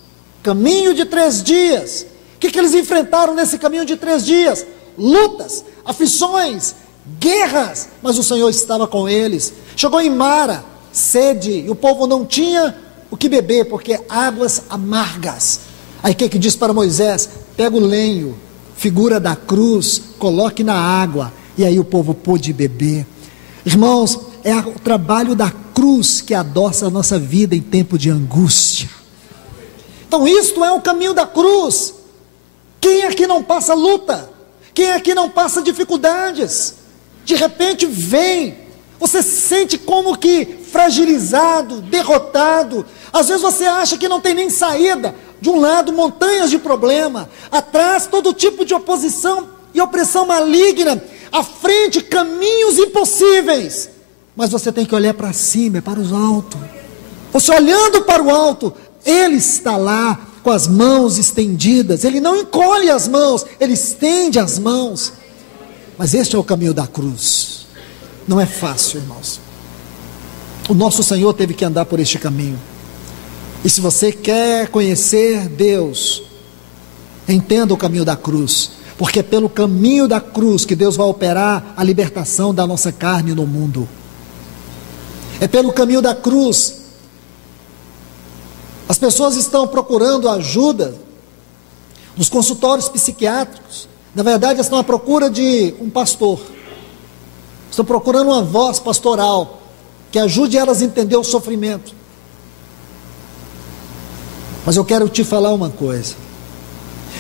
caminho de 3 dias, o que eles enfrentaram nesse caminho de 3 dias? Lutas, aflições, guerras, mas o Senhor estava com eles. Chegou em Mara, sede, e o povo não tinha o que beber, porque águas amargas. Aí o que diz para Moisés? Pega o lenho, figura da cruz, coloque na água, e aí o povo pôde beber. Irmãos, é o trabalho da cruz que adoça a nossa vida em tempo de angústia. Então isto é o caminho da cruz. Quem aqui não passa luta? Quem aqui não passa dificuldades? De repente vem, você se sente como que fragilizado, derrotado. Às vezes você acha que não tem nem saída. De um lado, montanhas de problema, atrás todo tipo de oposição e opressão maligna, à frente caminhos impossíveis. Mas você tem que olhar para cima, para o alto. Você olhando para o alto, Ele está lá com as mãos estendidas. Ele não encolhe as mãos, Ele estende as mãos. Mas este é o caminho da cruz. Não é fácil, irmãos. O nosso Senhor teve que andar por este caminho. E se você quer conhecer Deus, entenda o caminho da cruz, porque é pelo caminho da cruz que Deus vai operar a libertação da nossa carne no mundo. É pelo caminho da cruz. As pessoas estão procurando ajuda nos consultórios psiquiátricos. Na verdade, elas estão à procura de um pastor. Estão procurando uma voz pastoral que ajude elas a entender o sofrimento. Mas eu quero te falar uma coisa.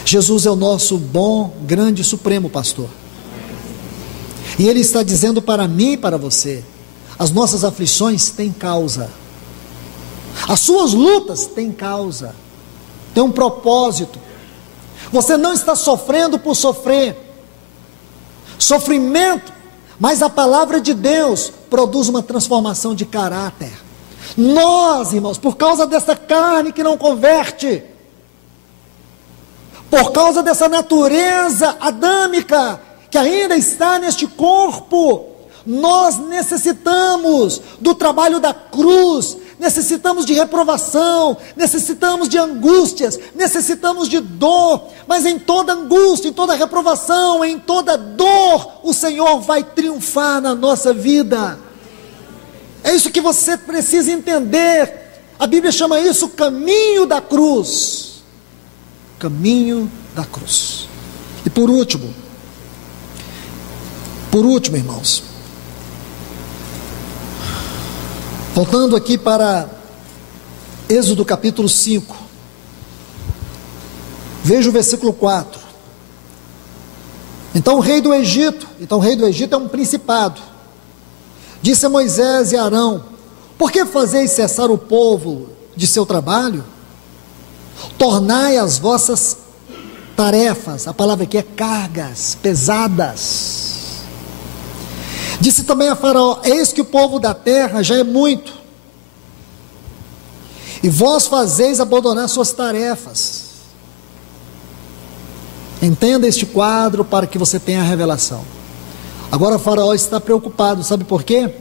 Jesus é o nosso bom, grande, supremo pastor. E Ele está dizendo para mim e para você: as nossas aflições têm causa. As suas lutas têm causa. Tem um propósito. Você não está sofrendo por sofrer. Sofrimento, mas a palavra de Deus produz uma transformação de caráter. Nós, irmãos, por causa dessa carne que não converte, por causa dessa natureza adâmica que ainda está neste corpo, nós necessitamos do trabalho da cruz, necessitamos de reprovação, necessitamos de angústias, necessitamos de dor, mas em toda angústia, em toda reprovação, em toda dor, o Senhor vai triunfar na nossa vida. É isso que você precisa entender. A Bíblia chama isso caminho da cruz. Caminho da cruz. E por último, irmãos, voltando aqui para Êxodo capítulo 5, veja o versículo 4. Então o rei do Egito é um principado, disse a Moisés e Arão: por que fazeis cessar o povo de seu trabalho? Tornai as vossas tarefas, a palavra aqui é cargas pesadas. Disse também a Faraó: eis que o povo da terra já é muito, e vós fazeis abandonar suas tarefas. Entenda este quadro para que você tenha a revelação. Agora o Faraó está preocupado, sabe por quê?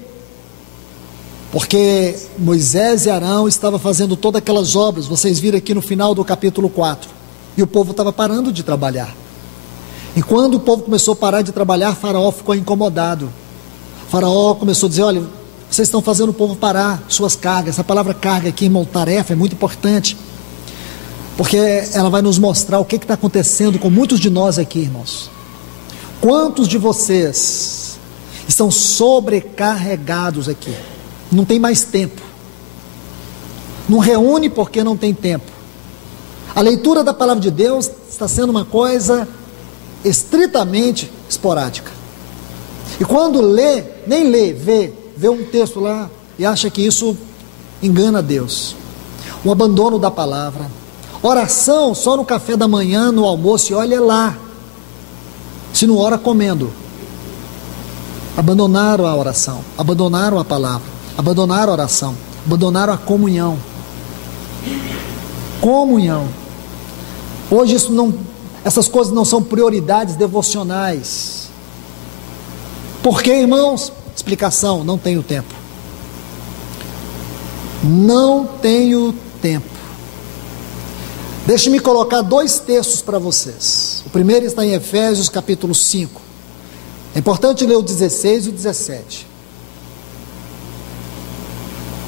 Porque Moisés e Arão estavam fazendo todas aquelas obras, vocês viram aqui no final do capítulo 4, e o povo estava parando de trabalhar. E quando o povo começou a parar de trabalhar, Faraó ficou incomodado. Faraó começou a dizer: olha, vocês estão fazendo o povo parar suas cargas. Essa palavra carga aqui, irmão, tarefa, é muito importante. porque ela vai nos mostrar o que está acontecendo com muitos de nós aqui, irmãos. Quantos de vocês estão sobrecarregados aqui? Não tem mais tempo. Não reúne porque não tem tempo. A leitura da palavra de Deus está sendo uma coisa estritamente esporádica. E quando lê, nem lê, vê um texto lá e acha que isso engana Deus. O abandono da palavra. Oração só no café da manhã, no almoço, e olha lá. Se não ora, comendo. Abandonaram a oração, abandonaram a palavra, abandonaram a oração, abandonaram a comunhão. Comunhão. Hoje essas coisas não são prioridades devocionais. Por quê, irmãos? Explicação: não tenho tempo. Não tenho tempo. Deixe-me colocar 2 textos para vocês. O primeiro está em Efésios capítulo 5. É importante ler o 16 e o 17.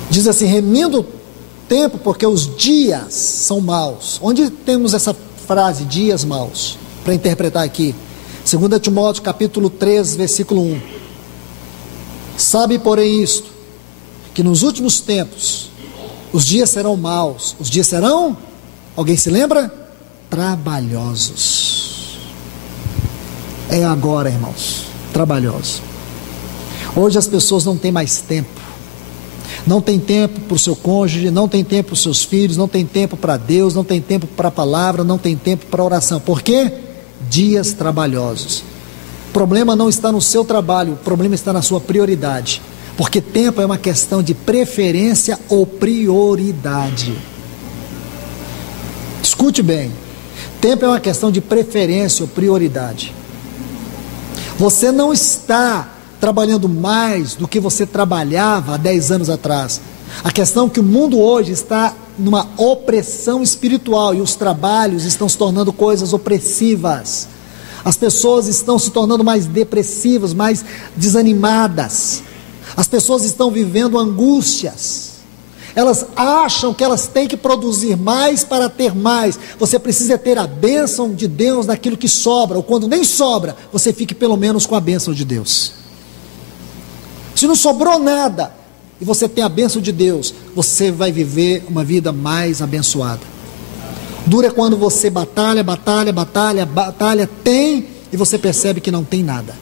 Diz assim: remindo o tempo, porque os dias são maus. Onde temos essa frase, dias maus, para interpretar aqui? 2 Timóteo capítulo 3, versículo 1. Sabe, porém, isto, que nos últimos tempos os dias serão maus. Os dias serão, alguém se lembra? Trabalhosos. É agora, irmãos, trabalhosos. Hoje as pessoas não têm mais tempo. Não tem tempo para o seu cônjuge, não tem tempo para os seus filhos, não tem tempo para Deus, não tem tempo para a palavra, não tem tempo para a oração. Por quê? Dias trabalhosos. O problema não está no seu trabalho, o problema está na sua prioridade. Porque tempo é uma questão de preferência ou prioridade. Escute bem. Tempo é uma questão de preferência ou prioridade. Você não está trabalhando mais do que você trabalhava há 10 anos atrás. A questão é que o mundo hoje está numa opressão espiritual e os trabalhos estão se tornando coisas opressivas. As pessoas estão se tornando mais depressivas, mais desanimadas. As pessoas estão vivendo angústias. Elas acham que elas têm que produzir mais para ter mais. Você precisa ter a bênção de Deus naquilo que sobra, ou quando nem sobra, você fique pelo menos com a bênção de Deus. Se não sobrou nada e você tem a bênção de Deus, você vai viver uma vida mais abençoada. Dura quando você batalha, tem e você percebe que não tem nada.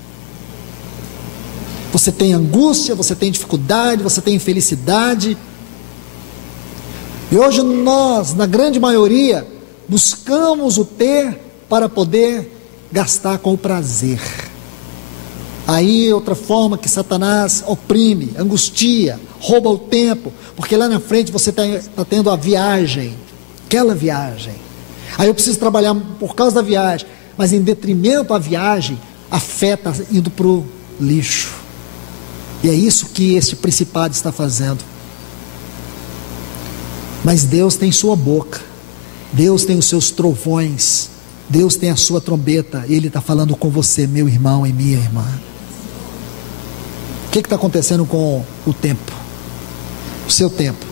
Você tem angústia, você tem dificuldade, você tem infelicidade. E hoje nós, na grande maioria, buscamos o ter para poder gastar com o prazer. Aí outra forma que Satanás oprime, angustia, rouba o tempo, porque lá na frente você está tendo a viagem, aquela viagem. Aí eu preciso trabalhar por causa da viagem, mas em detrimento à viagem, a fé está indo para o lixo. E é isso que este principado está fazendo. Mas Deus tem sua boca, Deus tem os seus trovões, Deus tem a sua trombeta, e Ele está falando com você, meu irmão e minha irmã. O que está acontecendo com o tempo? O seu tempo.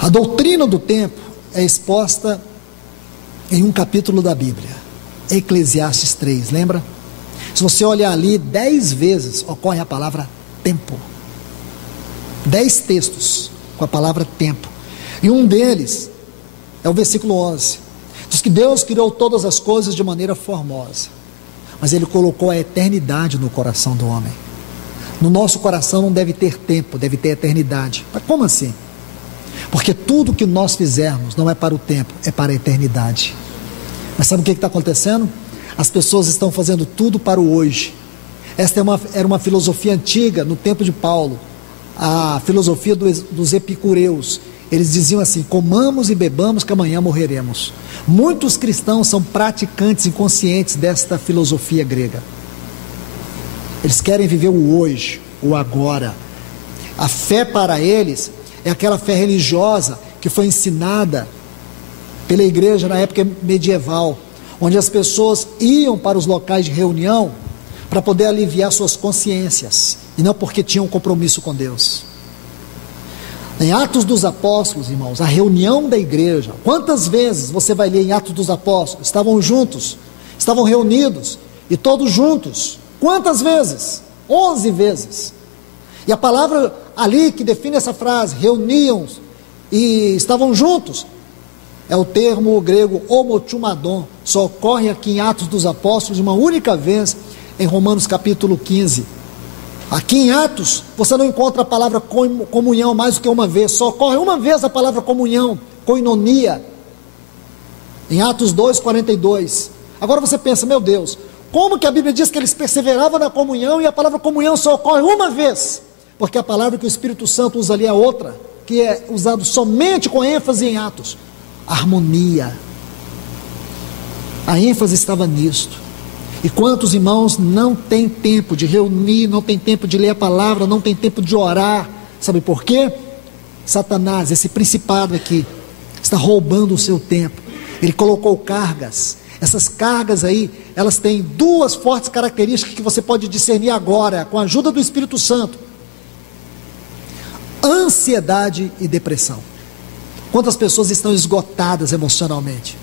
A doutrina do tempo é exposta em um capítulo da Bíblia, Eclesiastes 3, lembra? Se você olhar ali, 10 vezes ocorre a palavra tempo. 10 textos com a palavra tempo. E um deles é o versículo 11. Diz que Deus criou todas as coisas de maneira formosa, mas Ele colocou a eternidade no coração do homem. No nosso coração não deve ter tempo, deve ter eternidade. Mas como assim? Porque tudo que nós fizermos não é para o tempo, é para a eternidade. Mas sabe o que está acontecendo? As pessoas estão fazendo tudo para o hoje. Esta era uma filosofia antiga, no tempo de Paulo, a filosofia dos epicureus. Eles diziam assim: comamos e bebamos que amanhã morreremos. Muitos cristãos são praticantes inconscientes desta filosofia grega. Eles querem viver o hoje, o agora. A fé para eles é aquela fé religiosa que foi ensinada pela igreja na época medieval, onde as pessoas iam para os locais de reunião para poder aliviar suas consciências, e não porque tinham um compromisso com Deus. Em Atos dos Apóstolos, irmãos, a reunião da igreja, quantas vezes você vai ler em Atos dos Apóstolos? Estavam juntos, estavam reunidos, e todos juntos. Quantas vezes? 11 vezes. E a palavra ali que define essa frase, reuniam e estavam juntos, é o termo grego homochumadon, só ocorre aqui em Atos dos Apóstolos uma única vez, em Romanos capítulo 15. Aqui em Atos, você não encontra a palavra comunhão mais do que uma vez, só ocorre uma vez a palavra comunhão, koinonia, em Atos 2:42. Agora você pensa, meu Deus, como que a Bíblia diz que eles perseveravam na comunhão e a palavra comunhão só ocorre uma vez? Porque a palavra que o Espírito Santo usa ali é outra, que é usado somente com ênfase em Atos, harmonia. A ênfase estava nisto. E quantos irmãos não têm tempo de reunir, não tem tempo de ler a palavra, não tem tempo de orar? Sabe por quê? Satanás, esse principado aqui, está roubando o seu tempo. Ele colocou cargas. Essas cargas aí, elas têm duas fortes características que você pode discernir agora, com a ajuda do Espírito Santo: ansiedade e depressão. Quantas pessoas estão esgotadas emocionalmente?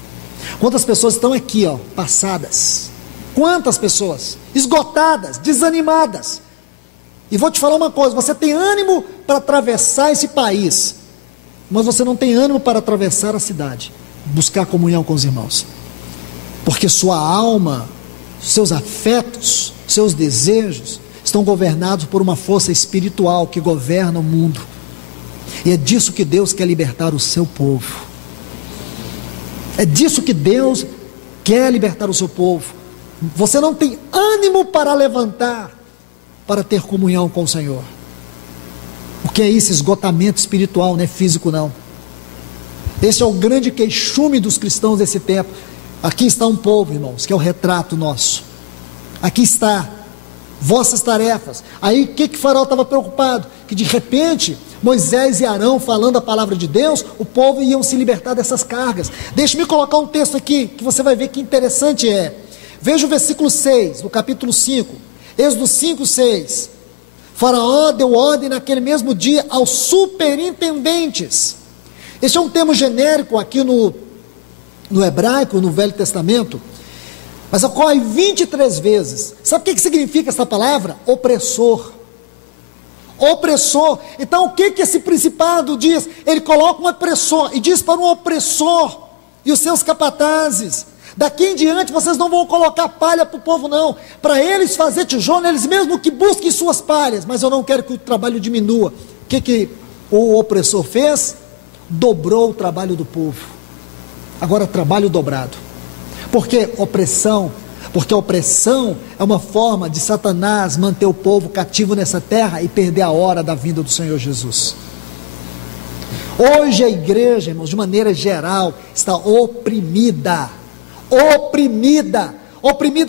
Quantas pessoas estão aqui, passadas? Quantas pessoas esgotadas, desanimadas? E vou te falar uma coisa: você tem ânimo para atravessar esse país, mas você não tem ânimo para atravessar a cidade, buscar comunhão com os irmãos, porque sua alma, seus afetos, seus desejos estão governados por uma força espiritual que governa o mundo. E é disso que Deus quer libertar o seu povo. É disso que Deus quer libertar o seu povo. Você não tem ânimo para levantar, para ter comunhão com o Senhor. O que é isso? Esgotamento espiritual, não é físico não. Esse é o grande queixume dos cristãos desse tempo. Aqui está um povo, irmãos, que é o retrato nosso. Aqui está vossas tarefas. Aí o que Faraó estava preocupado? Que de repente Moisés e Arão, falando a palavra de Deus, o povo iam se libertar dessas cargas. Deixe-me colocar um texto aqui, que você vai ver que interessante é. Veja o versículo 6, do capítulo 5, Êxodo 5, 6. Faraó deu ordem naquele mesmo dia aos superintendentes. Este é um termo genérico aqui no hebraico, no Velho Testamento, mas ocorre 23 vezes. Sabe o que significa essa palavra? Opressor. Opressor. Então o que esse principado diz? Ele coloca um opressor e diz para um opressor e os seus capatazes: daqui em diante vocês não vão colocar palha para o povo não, para eles fazer tijolo, eles mesmo que busquem suas palhas, mas eu não quero que o trabalho diminua. O que o opressor fez? Dobrou o trabalho do povo. Agora trabalho dobrado. Por que opressão? Porque a opressão é uma forma de Satanás manter o povo cativo nessa terra e perder a hora da vinda do Senhor Jesus. Hoje a igreja, irmãos, de maneira geral, está oprimida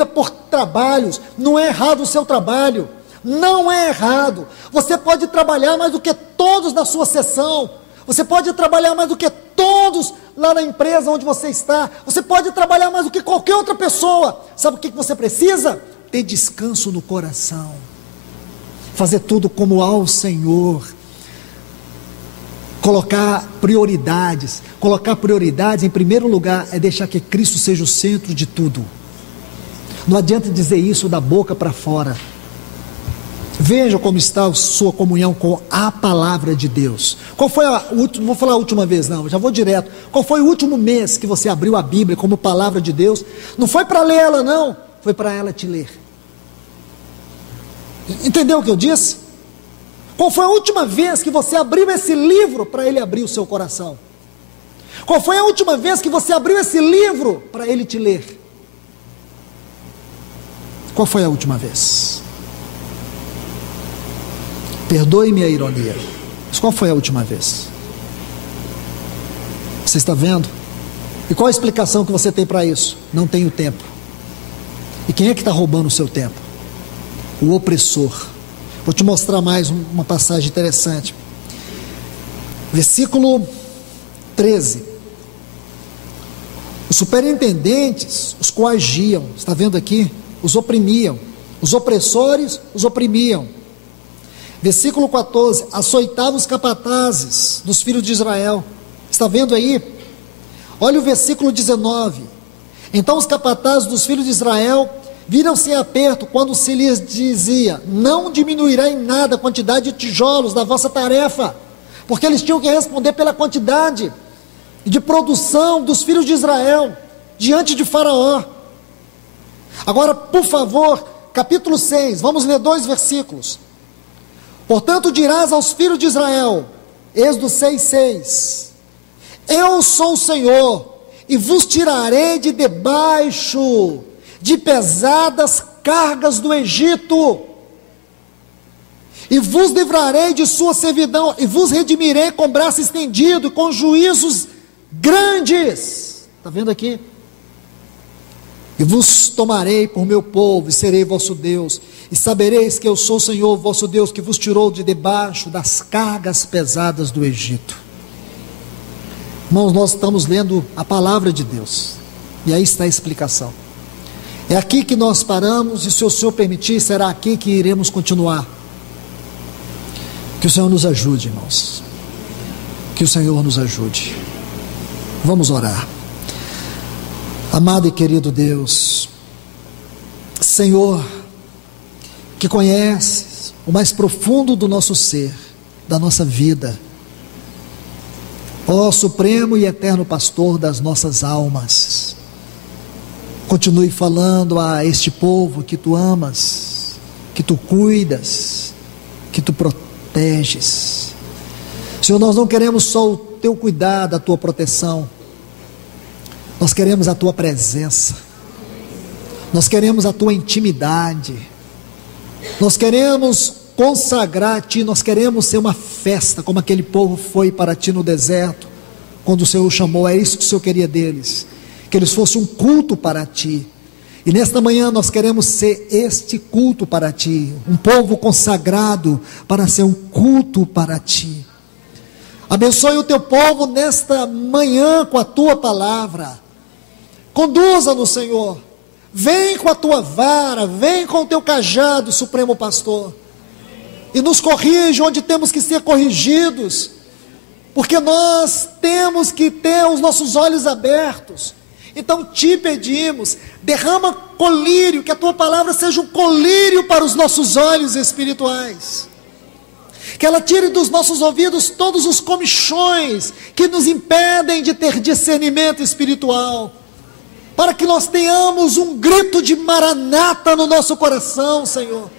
por trabalhos. Não é errado o seu trabalho, não é errado. Você pode trabalhar mais do que todos na sua seção, você pode trabalhar mais do que todos lá na empresa onde você está, você pode trabalhar mais do que qualquer outra pessoa. Sabe o que você precisa? Ter descanso no coração, fazer tudo como ao Senhor, colocar prioridades em primeiro lugar é deixar que Cristo seja o centro de tudo. Não adianta dizer isso da boca para fora. Veja como está a sua comunhão com a palavra de Deus. Qual foi a última, não vou falar a última vez não, já vou direto. Qual foi o último mês que você abriu a Bíblia como palavra de Deus? Não foi para ler ela não, foi para ela te ler. Entendeu o que eu disse? Qual foi a última vez que você abriu esse livro para ele abrir o seu coração? Qual foi a última vez que você abriu esse livro para ele te ler? Qual foi a última vez? Perdoe-me a ironia, mas qual foi a última vez? Você está vendo? E qual a explicação que você tem para isso? Não tenho tempo. E quem é que está roubando o seu tempo? O opressor. Vou te mostrar mais uma passagem interessante. Versículo 13. Os superintendentes os coagiam, está vendo aqui? Os oprimiam. Os opressores os oprimiam. Versículo 14: açoitava os capatazes dos filhos de Israel. Está vendo aí? Olha o versículo 19: então os capatazes dos filhos de Israel viram-se em aperto quando se lhes dizia: não diminuirá em nada a quantidade de tijolos da vossa tarefa, porque eles tinham que responder pela quantidade de produção dos filhos de Israel diante de Faraó. Agora, por favor, capítulo 6, vamos ler 2 versículos. Portanto dirás aos filhos de Israel, Êxodo 6:6, eu sou o Senhor, e vos tirarei de debaixo de pesadas cargas do Egito, e vos livrarei de sua servidão, e vos redimirei com braço estendido, com juízos grandes. Está vendo aqui? E vos tomarei por meu povo, e serei vosso Deus, e sabereis que eu sou o Senhor vosso Deus, que vos tirou de debaixo das cargas pesadas do Egito. Irmãos, nós estamos lendo a palavra de Deus, e aí está a explicação. É aqui que nós paramos, e se o Senhor permitir, será aqui que iremos continuar. Que o Senhor nos ajude, irmãos, que o Senhor nos ajude. Vamos orar. Amado e querido Deus, Senhor, que conheces o mais profundo do nosso ser, da nossa vida, ó supremo e eterno pastor das nossas almas, continue falando a este povo que tu amas, que tu cuidas, que tu proteges. Senhor, nós não queremos só o teu cuidado, a tua proteção, nós queremos a tua presença, nós queremos a tua intimidade, nós queremos consagrar a ti, nós queremos ser uma festa, como aquele povo foi para ti no deserto, quando o Senhor o chamou. É isso que o Senhor queria deles, que eles fossem um culto para ti, e nesta manhã nós queremos ser este culto para ti, um povo consagrado para ser um culto para ti. Abençoe o teu povo nesta manhã com a tua palavra, conduza-nos, Senhor, vem com a tua vara, vem com o teu cajado, supremo pastor, e nos corrige onde temos que ser corrigidos, porque nós temos que ter os nossos olhos abertos. Então te pedimos, derrama colírio, que a tua palavra seja um colírio para os nossos olhos espirituais, que ela tire dos nossos ouvidos todos os comichões que nos impedem de ter discernimento espiritual, para que nós tenhamos um grito de maranata no nosso coração, Senhor,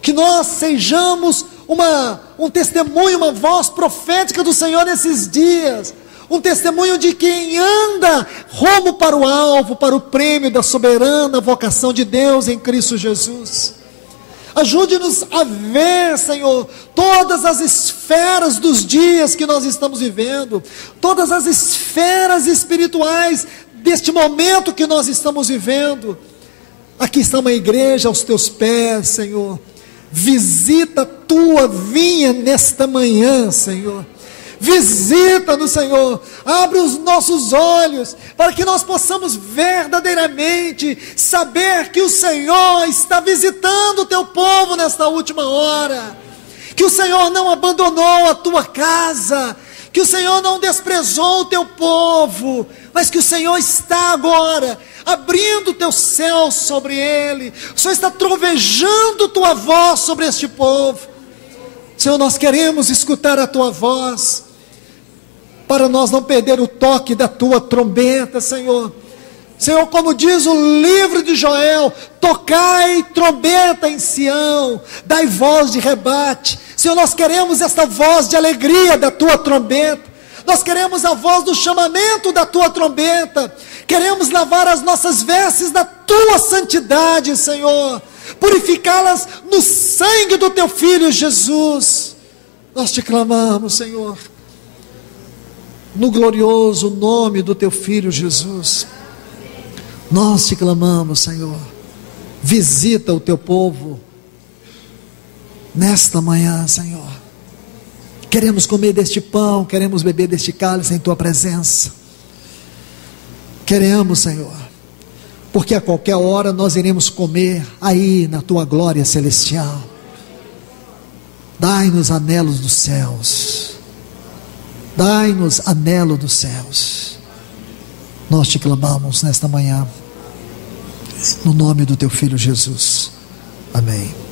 que nós sejamos um testemunho, uma voz profética do Senhor nesses dias, um testemunho de quem anda rumo para o alvo, para o prêmio da soberana vocação de Deus em Cristo Jesus. Ajude-nos a ver, Senhor, todas as esferas dos dias que nós estamos vivendo, todas as esferas espirituais deste momento que nós estamos vivendo. Aqui está uma igreja aos teus pés, Senhor. Visita a tua vinha nesta manhã, Senhor. Visita-nos, Senhor, abre os nossos olhos, para que nós possamos verdadeiramente saber que o Senhor está visitando o teu povo nesta última hora, que o Senhor não abandonou a tua casa, que o Senhor não desprezou o teu povo, mas que o Senhor está agora abrindo o teu céu sobre ele, o Senhor está trovejando tua voz sobre este povo. Senhor, nós queremos escutar a tua voz, para nós não perder o toque da tua trombeta, Senhor. Senhor, como diz o livro de Joel, tocai trombeta em Sião, dai voz de rebate. Senhor, nós queremos esta voz de alegria da tua trombeta, nós queremos a voz do chamamento da tua trombeta, queremos lavar as nossas vestes da tua santidade, Senhor, purificá-las no sangue do teu Filho Jesus. Nós te clamamos, Senhor, no glorioso nome do teu Filho Jesus. Nós te clamamos, Senhor, visita o teu povo nesta manhã, Senhor. Queremos comer deste pão, queremos beber deste cálice em tua presença. Queremos, Senhor, porque a qualquer hora nós iremos comer aí na tua glória celestial. Dai-nos anelos dos céus. Dai-nos anelo dos céus. Nós te clamamos nesta manhã, no nome do teu Filho Jesus. Amém.